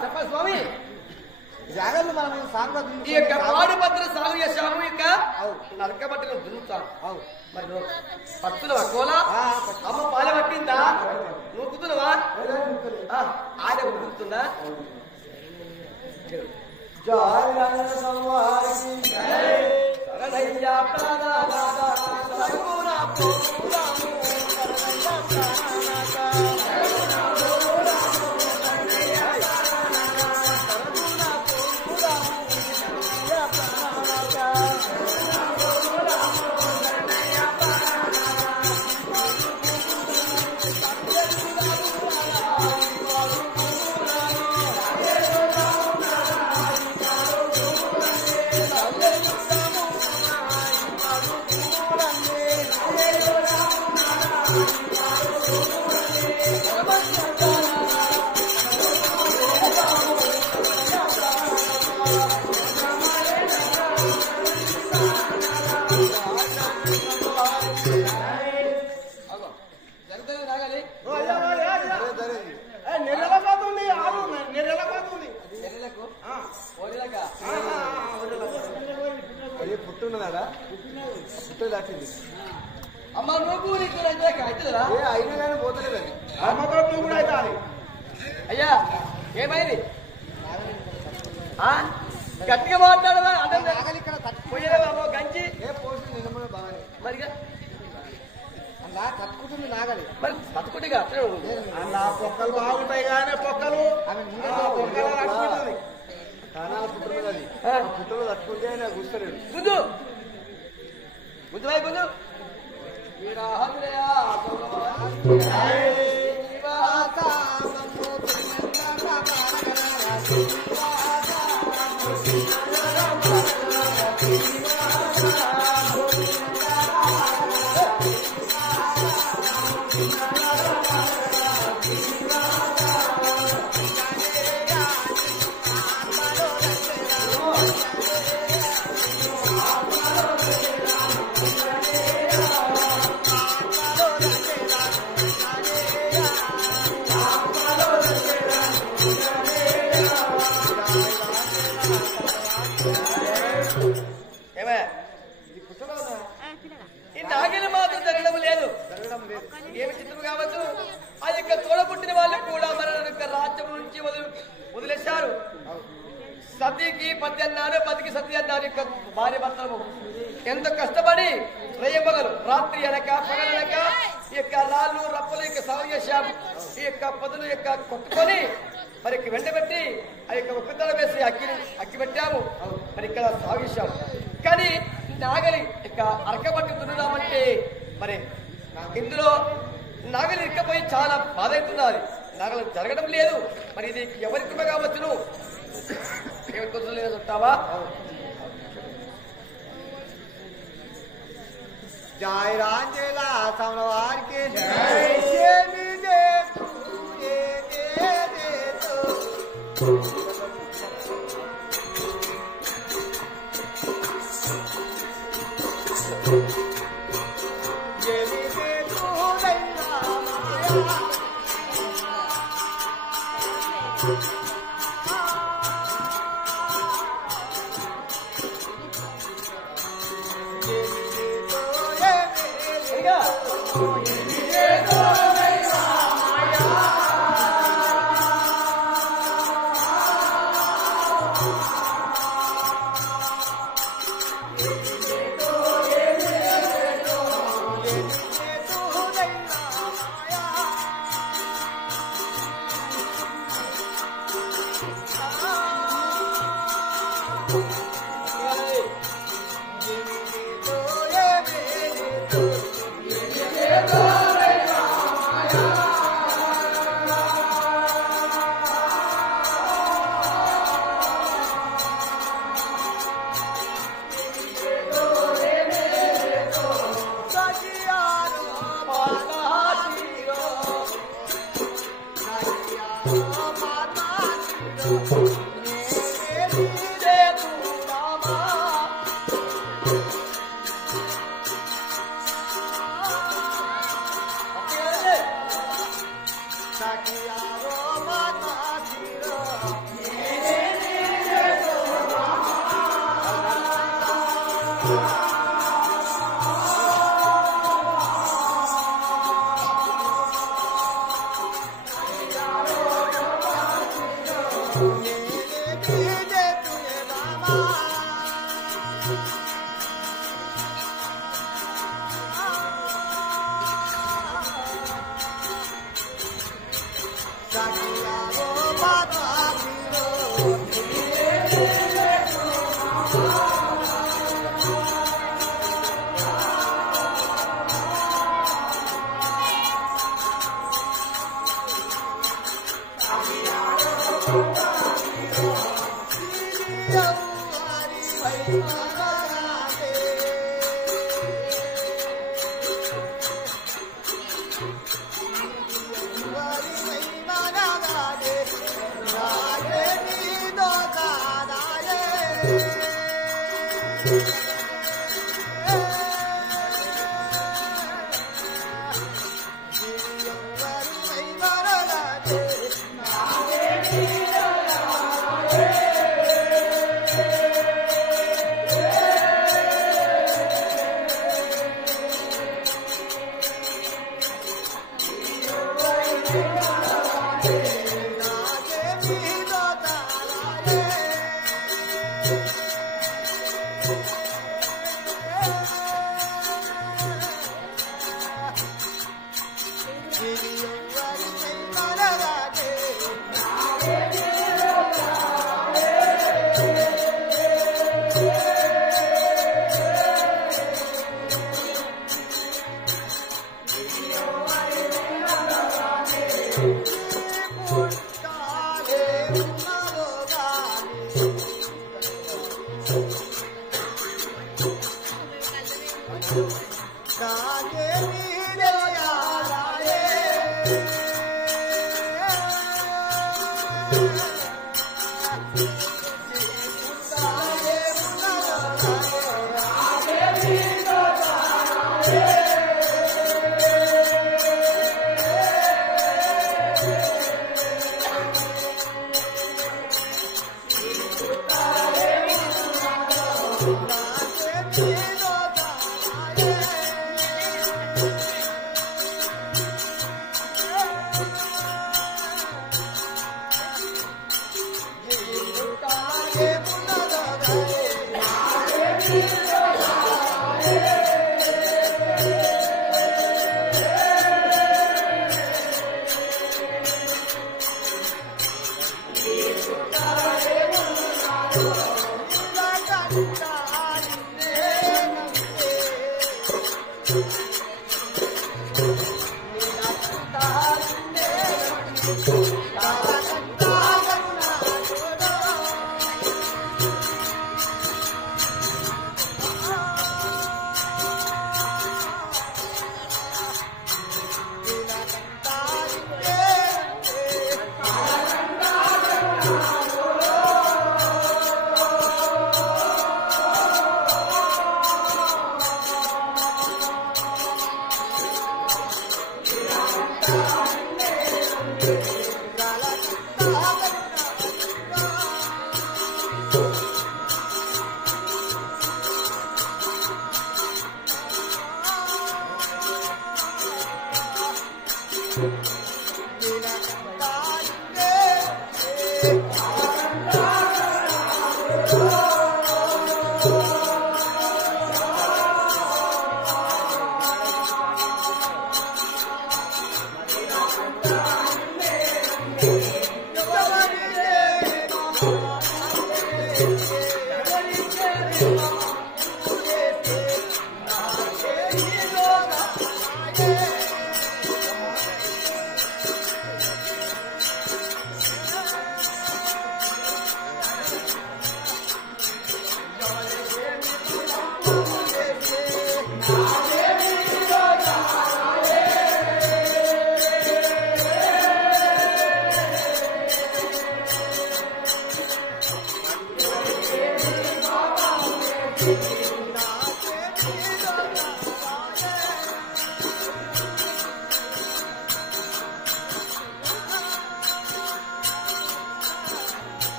చెప్పండి స్వామి. జాగ్రత్త మనం సాగు ఈ యొక్క పాడి పత్ర సాగు చేశాము. ఇక నలక బట్టలు దున్నుతాను. మరి నువ్వు పత్తులు కోలా అమ్మ పాల పట్టిందా? నువ్వు కుదురువా? ఆడ కుదురుతుందా? జయ పుట్టినాడా పుట్టలు దాటింది అమ్మ నువ్వు నీకు అవుతుందా అయినా కానీ పోతలేదు అది అమ్మతో నువ్వు కూడా అవుతాది అయ్యా ఏమైంది గట్టిగా మాట్లాడదా అంటే నాగలి ఇక్కడ పోయేవా గంజి ఏ పోసి నిన్న బాగానే మరిగా అలా కట్టుకుంటుంది నాగలి మరి బతుకుడిగా అన్న పొక్కలు బాగుంటాయి కానీ పొక్కలు ఆమె పొక్కలు కట్టుకుంటుంది చాలా పుట్టు మీద అది ఆ పుట్టలో తట్టుకుంటే ఆయన కూర్చోలేడు గుంజు గుంజువాయి గుంజు ఈ నాగిన మాత్రం జరగడం లేదు ఏమి చిత్రం కావచ్చు ఆ యొక్క తోడపుట్టిన వాళ్ళు కూడా మన యొక్క రాజ్యం నుంచి వదిలేశారు సతీకి పతి అన్నారు పతికి సతీ అన్నారు యొక్క భార్య భర్తలు ఎంత కష్టపడి రేయమగలు రాత్రి అనక పగలనక ఈ యొక్క రాళ్ళు రప్పలు యొక్క సాగు చేశాము ఈ యొక్క పదులు యొక్క కొట్టుకొని మరి వెంటబెట్టి ఆ యొక్క ఒక్కతల వేసి అక్కి పెట్టాము మరి ఇక్కడ సాగిస్తాము కానీ నాగలి ఇక అరకబట్టి దున్నుదామంటే మరి ఇందులో నాగలి ఇరకపోయి చాలా బాధ అవుతున్నది నాగలి జరగడం లేదు మరి ఇది ఎవరి కృప కావచ్చును ఎవరి కోసం లేదు చెప్తావా జై రాంజేలా సమల వారికి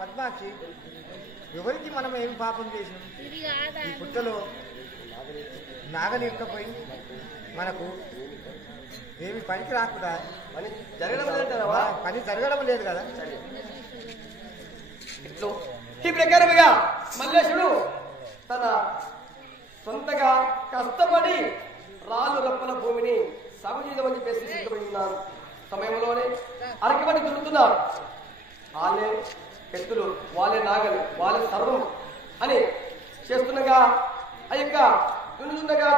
పద్మాక్షి, ఎవరికి మనం ఏం పాపం చేసినాం? ఈ పుట్టలో నాగలి ఎక్కపోయి మనకు ఏమి పనికి రాకుండా పని జరగడం లేదంటారా? పని జరగడం లేదు కదా. ఇట్లు ఈ ప్రకారముగా మల్లేశుడు తన సొంతగా కష్టపడి రాళ్ళు రప్పల భూమిని సాగు చేయమని చెప్పేసి సిద్ధపడి ఉన్నారు. సమయంలోనే అరకబడి దున్నుతున్నారు. వాళ్ళే ఎత్తులు, వాళ్ళే నాగలు, వాళ్ళే సర్వం అని చేస్తుండగా ఆ యొక్క దున్నుతుండగా